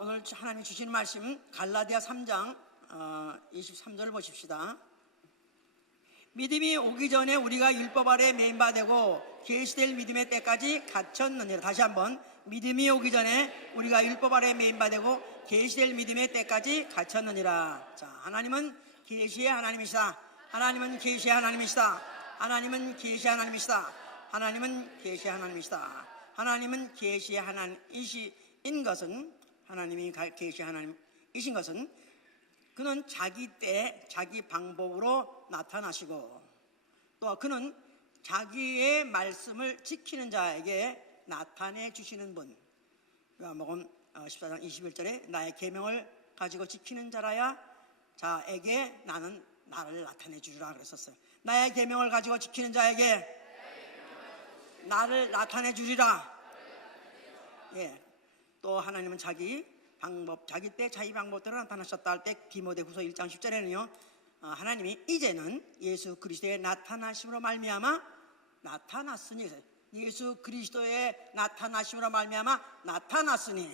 오늘 하나님이 주시는 말씀 갈라디아 3장 23절 보십시다. 믿음이 오기 전에 우리가 율법 아래 매인바 되고 계시될 믿음의 때까지 갇혔느니라. 다시 한번, 믿음이 오기 전에 우리가 율법 아래 매인바 되고 계시될 믿음의 때까지 갇혔느니라. 자, 하나님은 계시의 하나님이시다. 하나님은 계시의 하나님이시다. 하나님은 계시의 하나님이시다. 하나님은 계시의 하나님이시다. 하나님은 계시의 하나님이신 것은, 하나님이 계시의 하나님이신 것은 그는 자기 때 자기 방법으로 나타나시고, 또 그는 자기의 말씀을 지키는 자에게 나타내 주시는 분. 요한복음 14장 21절에 나의 계명을 가지고 지키는 자에게 나는 나를 나타내 주리라 그랬었어요. 나의 계명을 가지고 지키는 자에게 나를 나타내 주리라. 예. 또 하나님은 자기 방법, 자기 때 자기 방법대로 나타나셨다 할 때 디모데후서 1장 10절에는요, 하나님이 이제는 예수 그리스도의 나타나심으로 말미암아 나타났으니, 예수 그리스도의 나타나심으로 말미암아 나타났으니,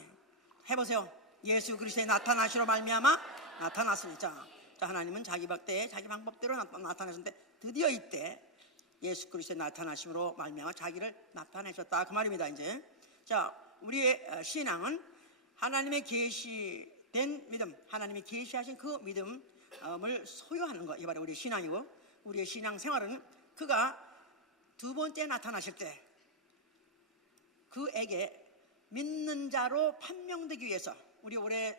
해보세요. 예수 그리스도의 나타나심으로 말미암아 나타났으니. 자, 하나님은 자기 때 자기 방법대로 나타나셨는데 드디어 이때 예수 그리스도의 나타나심으로 말미암아 자기를 나타내셨다, 그 말입니다. 이제 자, 우리의 신앙은 하나님의 계시된 믿음, 하나님이 계시하신 그 믿음을 소유하는 것, 이 말이 우리의 신앙이고, 우리의 신앙 생활은 그가 두 번째 나타나실 때 그에게 믿는 자로 판명되기 위해서, 우리 올해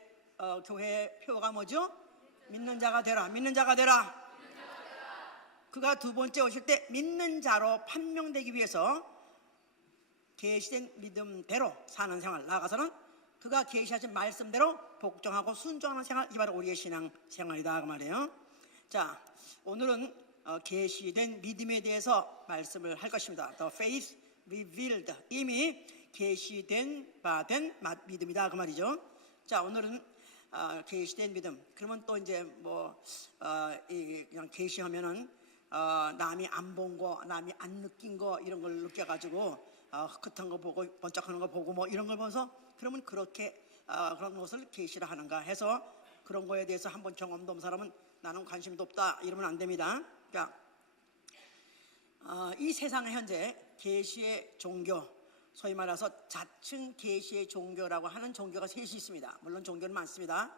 교회 표가 뭐죠? 믿는 자가 되라, 믿는 자가 되라. 그가 두 번째 오실 때 믿는 자로 판명되기 위해서 계시된 믿음대로 사는 생활, 나아가서는 그가 계시하신 말씀대로 복종하고 순종하는 생활, 이 바로 우리의 신앙 생활이다, 그 말이에요. 자, 오늘은 계시된 믿음에 대해서 말씀을 할 것입니다. The faith revealed, 이미 계시된 바된 믿음이다, 그 말이죠. 자, 오늘은 계시된 믿음. 그러면 또 이제 그냥 계시하면은 남이 안 본 거, 남이 안 느낀 거, 이런 걸 느껴가지고 흩은 거 보고 번쩍하는 거 보고 뭐 이런 걸 봐서 그러면 그렇게 그런 것을 계시라 하는가 해서 그런 거에 대해서 한번 경험도 없는 사람은 나는 관심도 없다 이러면 안 됩니다. 그러니까 이 세상에 현재 계시의 종교, 소위 말해서 자칭 계시의 종교라고 하는 종교가 셋이 있습니다. 물론 종교는 많습니다.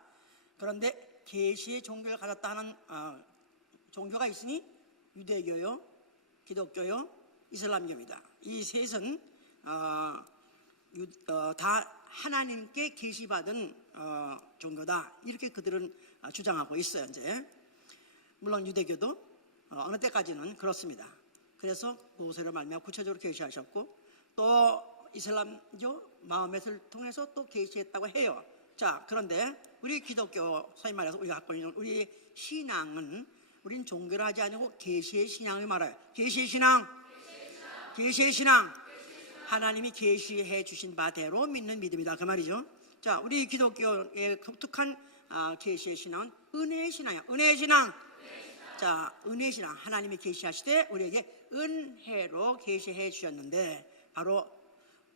그런데 계시의 종교를 가졌다 하는 종교가 있으니 유대교요, 기독교요, 이슬람교입니다. 이 셋은 다 하나님께 계시받은 종교다, 이렇게 그들은 주장하고 있어요. 이제 물론 유대교도 어느 때까지는 그렇습니다. 그래서 모세로 말미암아 구체적으로 계시하셨고, 또 이슬람교 마호멧을 통해서 또 계시했다고 해요. 자, 그런데 우리 기독교, 소위 말해서 우리가 갖고 있는 우리 신앙은, 우린 종교를 하지 않고 계시의 신앙을 말해요. 계시의 신앙, 계시의 신앙, 하나님이 계시해 주신 바대로 믿는 믿음이다, 그 말이죠. 자, 우리 기독교의 독특한 계시의 신앙은 은혜의 신앙이야. 은혜의 신앙. 자, 은혜의 신앙, 하나님이 계시하시되 우리에게 은혜로 계시해 주셨는데, 바로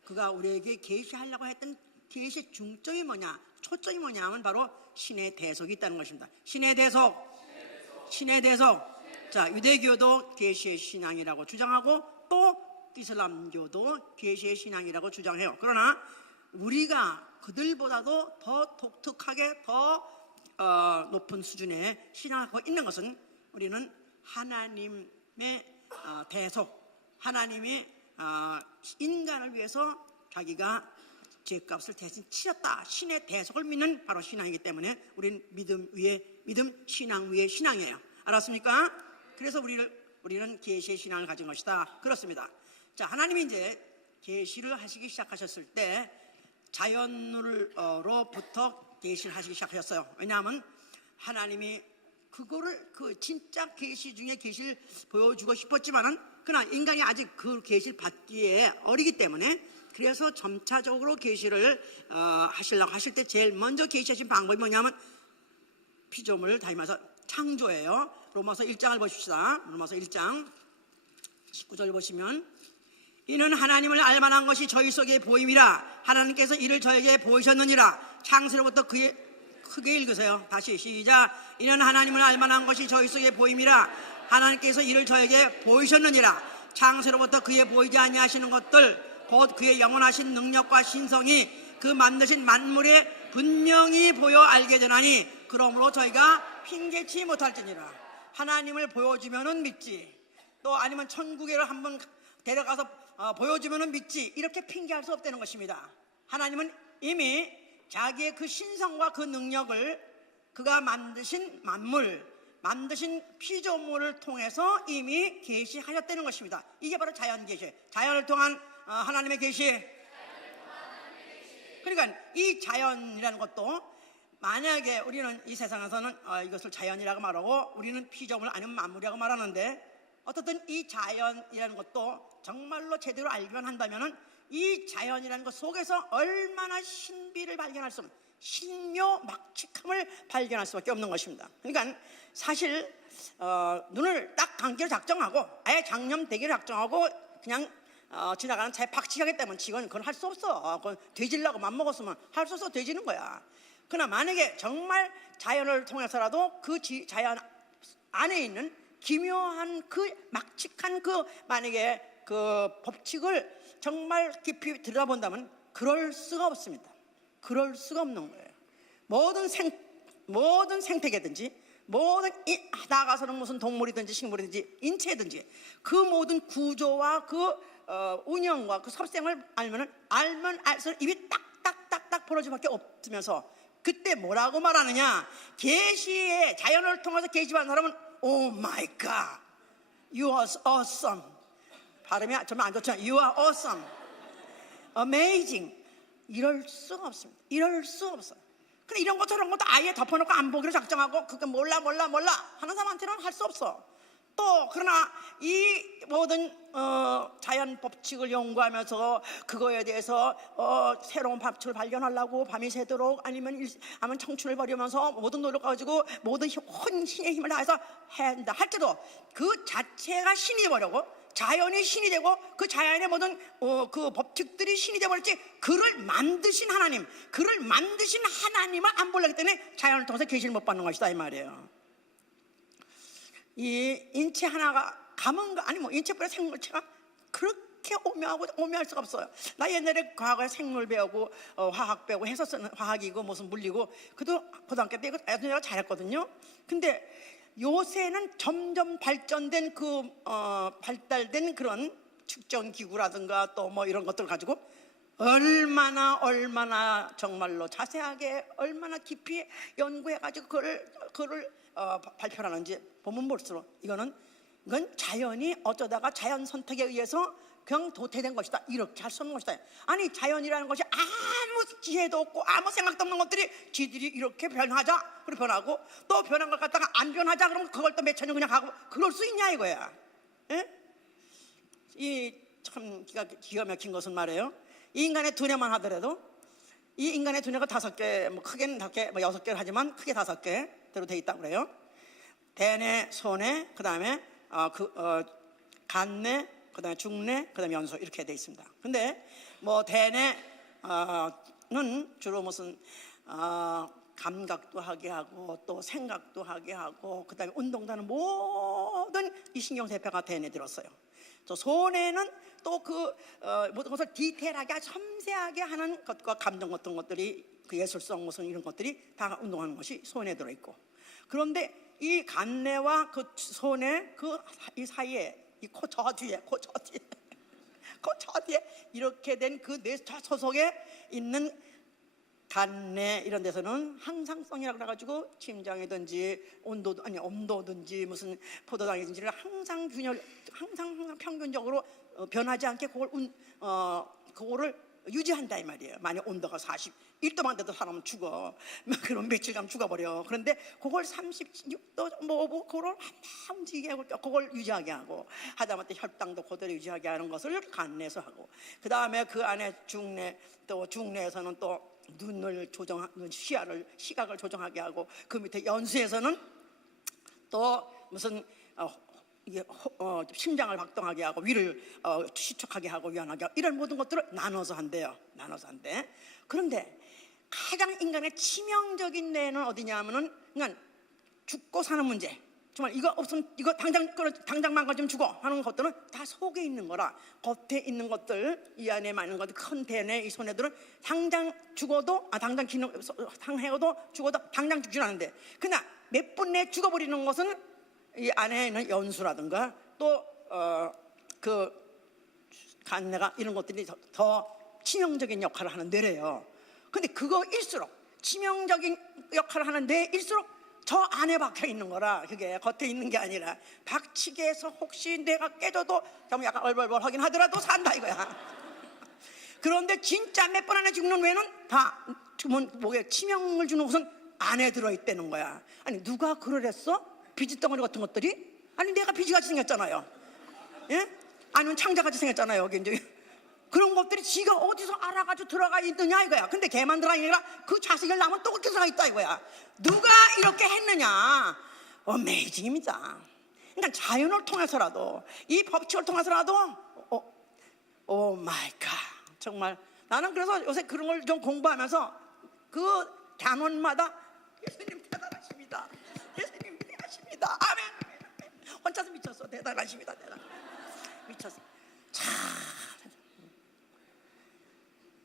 그가 우리에게 계시하려고 했던 계시의 중점이 뭐냐, 초점이 뭐냐 하면 바로 신의 대속이 있다는 것입니다. 신의 대속, 신의 대속. 자, 유대교도 계시의 신앙이라고 주장하고, 또 이슬람교도 계시의 신앙이라고 주장해요. 그러나 우리가 그들보다도 더 독특하게 더 높은 수준의 신앙을 갖고 있는 것은, 우리는 하나님의 대속, 하나님이 인간을 위해서 자기가 죄값을 대신 치렀다, 신의 대속을 믿는 바로 신앙이기 때문에 우리는 믿음 위에 믿음, 신앙 위에 신앙이에요. 알았습니까? 그래서 우리는 계시의 신앙을 가진 것이다, 그렇습니다. 자, 하나님이 이제 계시를 하시기 시작하셨을 때 자연으로부터 계시를 하시기 시작하셨어요. 왜냐하면 하나님이 그거를 그 진짜 계시 중에 계시를 보여주고 싶었지만은, 그러나 인간이 아직 그 계시를 받기에 어리기 때문에, 그래서 점차적으로 계시를 하시려고 하실 때 제일 먼저 계시하신 방법이 뭐냐면 피조물, 다시 말해서 창조예요. 로마서 1장을 보십시다. 로마서 1장 19절 보시면 이는 하나님을 알만한 것이 저희 속에 보임이라. 하나님께서 이를 저에게 보이셨느니라. 창세로부터 그의, 크게 읽으세요. 다시 시작. 이는 하나님을 알만한 것이 저희 속에 보임이라. 하나님께서 이를 저에게 보이셨느니라. 창세로부터 그의 보이지 아니하시는 것들 곧 그의 영원하신 능력과 신성이 그 만드신 만물에 분명히 보여 알게 되나니 그러므로 저희가 핑계치 못할지니라. 하나님을 보여주면은 믿지, 또 아니면 천국에를 한번 데려가서 보여주면은 믿지, 이렇게 핑계할 수 없다는 것입니다. 하나님은 이미 자기의 그 신성과 그 능력을 그가 만드신 만물, 만드신 피조물을 통해서 이미 계시하셨다는 것입니다. 이게 바로 자연 계시예요. 자연을 통한 하나님의 계시. 그러니까 이 자연이라는 것도 만약에 우리는 이 세상에서는 이것을 자연이라고 말하고 우리는 피조물 아니면 만물이라고 말하는데, 어떻든 이 자연이라는 것도 정말로 제대로 알기만 한다면은 이 자연이라는 것 속에서 얼마나 신비를 발견할 수 없는, 신묘 막측함을 발견할 수밖에 없는 것입니다. 그러니까 사실 눈을 딱 감기로 작정하고 아예 장염되기를 작정하고 그냥 지나가는 차에 박치하기 때문에 그건 할 수 없어. 그건 돼지려고 맘먹었으면 할 수 없어, 돼지는 거야. 그러나 만약에 정말 자연을 통해서라도 그 자연 안에 있는 기묘한 그 막측한 그 만약에 그 법칙을 정말 깊이 들여다본다면 그럴 수가 없습니다. 그럴 수가 없는 거예요. 모든 생태계든지 나아가서는 무슨 동물이든지 식물이든지 인체든지 그 모든 구조와 그 운영과 그 섭생을 알면 알수록 입이 딱딱딱딱 벌어질 수밖에 없으면서 그때 뭐라고 말하느냐? 계시의 자연을 통해서 계시한 사람은 Oh my God, you are awesome. 발음이 정말 안 좋지만 You are awesome, amazing. 이럴 수가 없습니다. 이럴 수 없어요. 근데 이런 것 저런 것도 아예 덮어놓고 안 보기로 작정하고 그거 몰라 하는 사람한테는 할 수 없어. 또 그러나 이 모든 자연 법칙을 연구하면서 그거에 대해서 새로운 법칙을 발견하려고 밤이 새도록 아니면 청춘을 벌이면서 모든 노력을 가지고 모든 신의 힘을 다해서 한다 할지도 그 자체가 신이 되버리고 자연이 신이 되고 그 자연의 모든 그 법칙들이 신이 되버렸지, 그를 만드신 하나님을 안 보려기 때문에 자연을 통해서 계시를 못 받는 것이다 이 말이에요. 이 인체 하나가 인체뿐의 생물체가 그렇게 오묘할 수가 없어요. 나 옛날에 과거에 생물 배우고 화학 배우고 했었는 화학이고 무슨 물리고 그도 고등학교 때 이거 내가 잘했거든요. 근데 요새는 점점 발전된 발달된 그런 측정 기구라든가 또 뭐 이런 것들 가지고 얼마나 정말로 자세하게 얼마나 깊이 연구해가지고 그걸 발표하는지 보면 볼수록 이건 자연이 어쩌다가 자연 선택에 의해서 그냥 도태된 것이다, 이렇게 할 수 없는 것이다. 아니 자연이라는 것이 아무 지혜도 없고 아무 생각도 없는 것들이 지들이 이렇게 변하자 그리고 변하고 또 변한 걸 갖다가 안 변하자 그러면 그걸 또 몇 천 년 그냥 하고 그럴 수 있냐 이거야. 이 참 기가 막힌 것은 말이에요. 이 인간의 두뇌만 하더라도 이 인간의 두뇌가 5개, 뭐 크게는 5개, 뭐 6개를 하지만 크게 5개대로 돼 있다고 그래요. 대뇌, 소뇌, 그 다음에 간뇌, 그 다음에 중뇌, 그 다음에 연소, 이렇게 돼 있습니다. 근데 뭐 대뇌는 주로 무슨 감각도 하게 하고 또 생각도 하게 하고 그 다음에 운동도 하는 모든 이 신경세포가 대뇌에 들었어요. 저 소뇌는 또 모든 것을 디테일하게 섬세하게 하는 것과 감정 같은 것들이 그 예술성 무슨 이런 것들이 다 운동하는 것이 소뇌에 들어있고, 그런데 이 간뇌와 그 소뇌 이 사이에 이 코 저 뒤에 이렇게 된 그 뇌 소속에 있는 간뇌 이런 데서는 항상성이라고 그래가지고 침장이든지 온도든지 무슨 포도당이든지를 항상 평균적으로 변하지 않게 그거를 유지한다 이 말이에요. 만약 온도가 41도만 돼도 사람은 죽어. 그럼 며칠간 죽어버려. 그런데 그걸 36도 그걸 한 움직이게 하고 그걸 유지하게 하고 하다못해 혈당도 그대로 유지하게 하는 것을 간내에서 하고, 그 다음에 그 안에 중내에서는 또 눈을 시각을 조정하게 하고, 그 밑에 연수에서는 또 무슨 이게 심장을 박동하게 하고 위를 시축하게 하고 유연하게 하고 이런 모든 것들을 나눠서 한대요. 나눠서 한대. 그런데 가장 인간의 치명적인 뇌는 어디냐면은 그냥 죽고 사는 문제. 정말 이거 없으면 이거 당장 망가지면 죽어 하는 것들은 다 속에 있는 거라. 겉에 있는 것들, 이 안에 많은 것들, 큰 배내 이 손해들은 당장 죽어도 당장 기능 상해도 죽어도 당장 죽지는 않는데, 그냥 몇 분 내에 죽어버리는 것은 이 안에 있는 연수라든가 또 그 간내가 이런 것들이 더 치명적인 역할을 하는 뇌래요. 근데 그거일수록 치명적인 역할을 하는 뇌일수록 저 안에 박혀 있는 거라. 그게 겉에 있는 게 아니라 박치게 해서 혹시 뇌가 깨져도 좀 약간 얼벌벌하긴 하더라도 산다 이거야. 그런데 진짜 몇 번 안에 죽는 뇌는 다 목에 치명을 주는 것은 안에 들어있다는 거야. 아니 누가 그러랬어? 비지덩어리 같은 것들이? 아니 내가 비지같이 생겼잖아요. 예? 아니면 창자같이 생겼잖아요. 여기 이제 그런 것들이 지가 어디서 알아가지고 들어가 있느냐 이거야. 근데 걔만 들어가 있느냐, 그 자식을 낳으면 또 그렇게 들어가 있다 이거야. 누가 이렇게 했느냐. 어메이징입니다. 그러니까 자연을 통해서라도 이 법칙을 통해서라도 오 마이 갓. 정말 나는 그래서 요새 그런 걸 좀 공부하면서 그 단원마다 예수님 대단하십니다. 예수님 대단하십니다. 아멘. 혼자서 미쳤어. 대단하십니다. 미쳤어. 참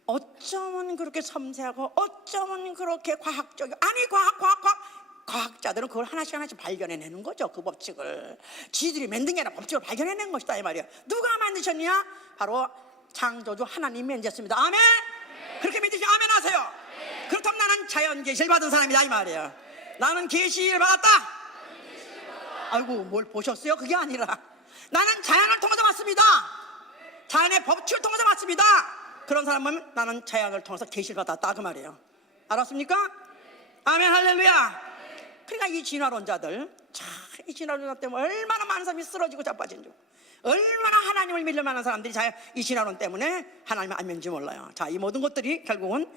어쩌면 그렇게 섬세하고 어쩌면 그렇게 과학적이고, 아니 과학자들은 그걸 하나씩 발견해내는 거죠. 그 법칙을 지들이 만든 게 아니라 법칙을 발견해낸 것이다 이 말이야. 누가 만드셨냐? 바로 창조주 하나님이 만드셨습니다. 아멘. 그렇게 믿으시면 아멘 하세요. 그렇다면 나는 자연 계시를 받은 사람이다 이 말이에요. 나는 계시를 받았다. 아이고 뭘 보셨어요? 그게 아니라 나는 자연을 통해서 받습니다. 자연의 법칙을 통해서 받습니다. 그런 사람은 나는 자연을 통해서 계시를 받았다 그 말이에요. 알았습니까? 아멘 할렐루야. 그러니까 이 진화론자들, 이 진화론자 때문에 얼마나 많은 사람이 쓰러지고 자빠진 줄, 얼마나 하나님을 믿을 만한 사람들이 이 진화론 때문에 하나님을 안 믿는지 몰라요. 자, 이 모든 것들이 결국은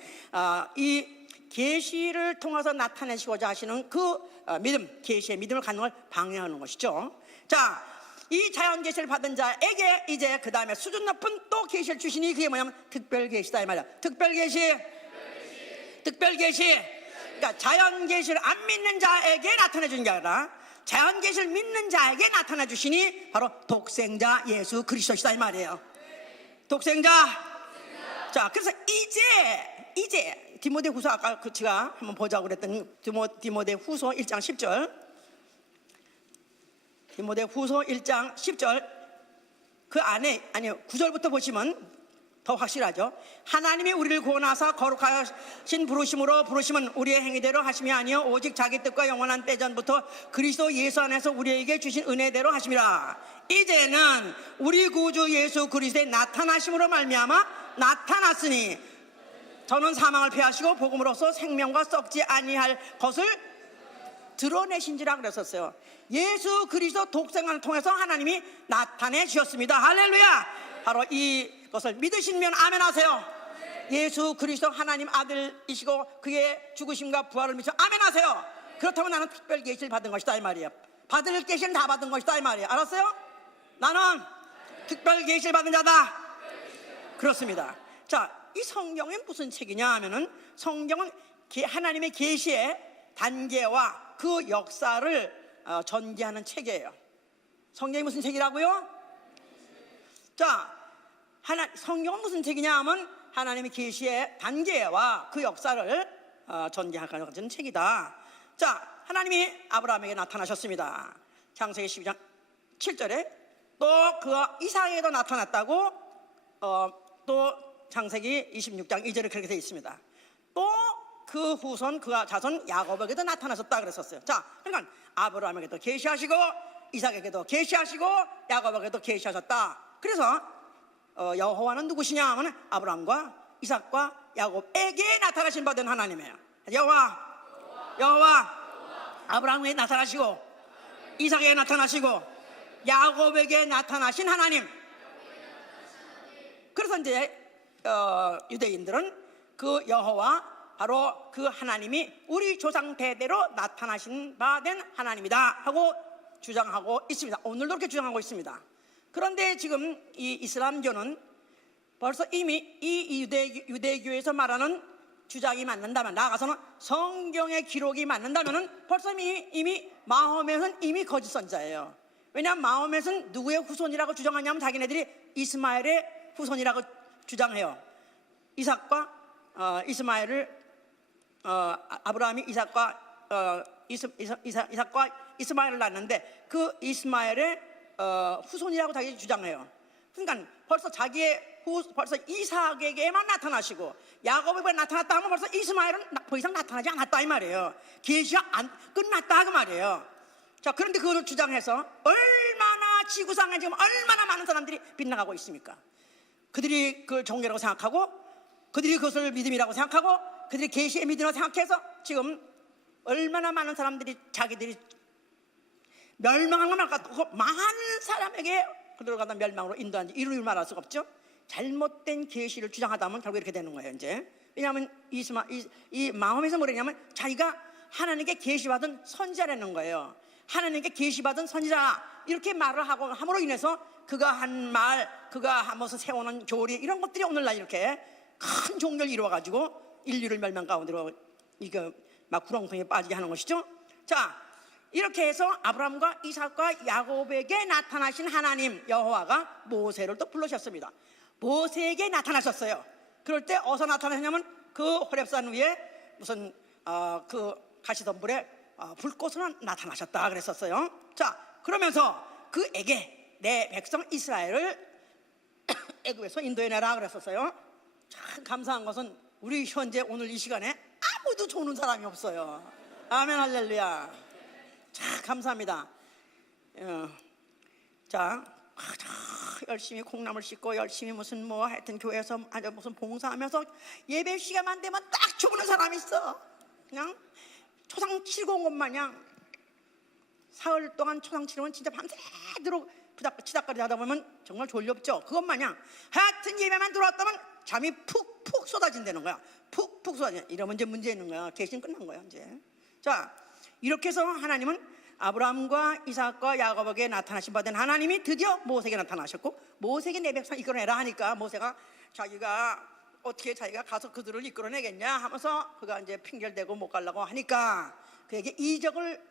이 계시를 통해서 나타내시고자 하시는 그 믿음, 계시의 믿음을 갖는 걸 방해하는 것이죠. 자, 이 자연 계시를 받은 자에게 이제 그 다음에 수준 높은 또 계시를 주시니 그게 뭐냐면 특별 계시다 이 말이야. 특별 계시. 그러니까 자연 계시를 안 믿는 자에게 나타내 주는 게 아니라 자연 계시를 믿는 자에게 나타내 주시니 바로 독생자 예수 그리스도시다 이 말이에요. 독생자. 자, 그래서 이제 디모데후서 아까 제가 한번 보자고 그랬더니 디모데후서 1장 10절. 디모데후서 1장 10절 그 안에, 아니요 9절부터 보시면 더 확실하죠. 하나님이 우리를 구원하사 거룩하신 부르심은 우리의 행위대로 하심이 아니요 오직 자기 뜻과 영원한 때전부터 그리스도 예수 안에서 우리에게 주신 은혜대로 하심이라. 이제는 우리 구주 예수 그리스도의 나타나심으로 말미암아 나타났으니 저는 사망을 패하시고 복음으로써 생명과 썩지 아니할 것을 드러내신지라 그랬었어요. 예수 그리스도 독생을 통해서 하나님이 나타내 주셨습니다. 할렐루야. 바로 이것을 믿으시면 아멘 하세요. 예수 그리스도 하나님 아들이시고 그의 죽으심과 부활을 믿어 아멘 하세요. 그렇다면 나는 특별 계시를 받은 것이다 이 말이에요. 받을 계시는 다 받은 것이다 이 말이에요. 알았어요? 나는 특별 계시를 받은 자다. 그렇습니다. 자, 이 성경이 무슨 책이냐 하면은 성경은 하나님의 계시의 단계와 그 역사를 전개하는 책이에요. 성경이 무슨 책이라고요? 자, 성경은 무슨 책이냐 하면 하나님의 계시의 단계와 그 역사를 전개하는 책이다. 자, 하나님이 아브라함에게 나타나셨습니다. 창세기 12장 7절에 또 그 이삭에게도 나타났다고 또 창세기 26장 2절에 그렇게 되어 있습니다. 또 그 후손 그 자손 야곱에게도 나타나셨다 그랬었어요. 자, 그러니까 아브라함에게도 계시하시고 이삭에게도 계시하시고 야곱에게도 계시하셨다. 그래서 여호와는 누구시냐 하면 아브라함과 이삭과 야곱에게 나타나신 바 된 하나님이에요. 여호와 아브라함에게 나타나시고 이삭에게 나타나시고 야곱에게 나타나신 하나님. 그래서 이제 유대인들은 그 여호와 바로 그 하나님이 우리 조상 대대로 나타나신 바 된 하나님이다 하고 주장하고 있습니다. 오늘도 그렇게 주장하고 있습니다. 그런데 지금 이 이슬람교는 벌써 이미 이 유대교에서 말하는 주장이 맞는다면, 나아가서는 성경의 기록이 맞는다면 벌써 이미 마호멧은 이미 거짓 선자예요. 왜냐하면 마호멧은 누구의 후손이라고 주장하냐면 자기네들이 이스마엘의 후손이라고 주장해요. 이삭과 이스마엘을 아브라함이 이삭과 이스마엘을 낳았는데 그 이스마엘의 후손이라고 자기 주장해요. 그러니까 벌써 벌써 이삭에게만 나타나시고 야곱에게 나타났다 하면 벌써 이스마엘은 더 이상 나타나지 않았다 이 말이에요. 계시가 끝났다 그 말이에요. 자, 그런데 그걸 주장해서 얼마나 지구상에 지금 얼마나 많은 사람들이 빗나가고 있습니까? 그들이 그걸 종교라고 생각하고, 그들이 그것을 믿음이라고 생각하고, 그들이 계시의 믿음이라고 생각해서 지금 얼마나 많은 사람들이 자기들이 멸망한 걸 말고 많은 사람에게 그들을 갖다 멸망으로 인도한지 이루를 말할 수가 없죠. 잘못된 계시를 주장하다 보면 결국 이렇게 되는 거예요. 이제 왜냐하면 이 마음에서 뭐냐면 자기가 하나님께 계시받은 선지자라는 거예요. 하나님께 계시받은 선지자 이렇게 말을 하고 함으로 인해서 그가 한 말, 그가 하면서 세우는 교리 이런 것들이 오늘날 이렇게 큰 종교를 이루어가지고 인류를 멸망 가운데로 이거 막 구렁텅이에 빠지게 하는 것이죠. 자, 이렇게 해서 아브라함과 이삭과 야곱에게 나타나신 하나님 여호와가 모세를 또 부르셨습니다. 모세에게 나타나셨어요. 그럴 때 어디서 나타나셨냐면 그 호렙산 위에 무슨 그 가시덤불에 불꽃으로 나타나셨다 그랬었어요. 자, 그러면서 그에게 내 백성 이스라엘을 애굽에서 인도해내라 그랬었어요. 참 감사한 것은 우리 현재 오늘 이 시간에 아무도 조는 사람이 없어요. 아멘 할렐루야. 참 감사합니다. 자, 열심히 콩나물 씻고 열심히 무슨 뭐 하여튼 교회에서 무슨 봉사하면서 예배 시간만 되면 딱 죽는 사람이 있어. 그냥 초상 치고 온 것 마냥 사흘 동안 초상 치르면 진짜 밤새도록 치닥거리 하다 보면 정말 졸렵죠. 그것 마냥 하여튼 예배만 들어왔다면 잠이 푹푹 쏟아진다는 거야. 푹푹 쏟아져. 이러면 이제 문제 있는 거야. 계시는 끝난 거야 이제. 자, 이렇게 해서 하나님은 아브라함과 이삭과 야곱에게 나타나신 바 된 하나님이 드디어 모세에게 나타나셨고, 모세에게 내 백성 이끌어내라 하니까 모세가 자기가 어떻게 자기가 가서 그들을 이끌어내겠냐 하면서 그가 이제 핑계를 대고 못 가려고 하니까 그에게 이적을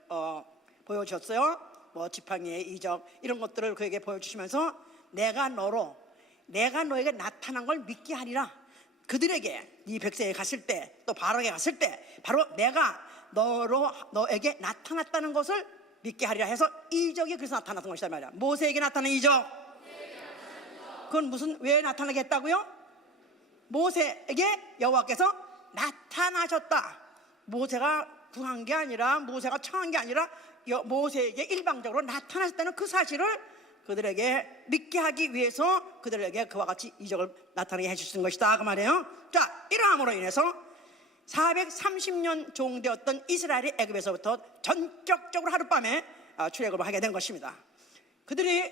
보여주셨어요. 뭐 지팡이의 이적 이런 것들을 그에게 보여주시면서 내가 너에게 나타난 걸 믿게 하리라. 그들에게 이 백성에 갔을 때 또 바로에게 갔을 때 바로 내가 너에게 나타났다는 것을 믿게 하리라 해서 이적이 그래서 나타났던 것이다 말이야. 모세에게 나타난 이적. 그건 왜 나타나게 했다고요? 모세에게 여호와께서 나타나셨다. 모세가 구한 게 아니라, 모세가 청한 게 아니라 모세에게 일방적으로 나타나셨다는 그 사실을 그들에게 믿게 하기 위해서 그들에게 그와 같이 이적을 나타나게 해주신 것이다 그 말이에요. 자, 이러함으로 인해서 430년 종되었던 이스라엘이 애굽에서부터 전격적으로 하룻밤에 출애굽을 하게 된 것입니다. 그들이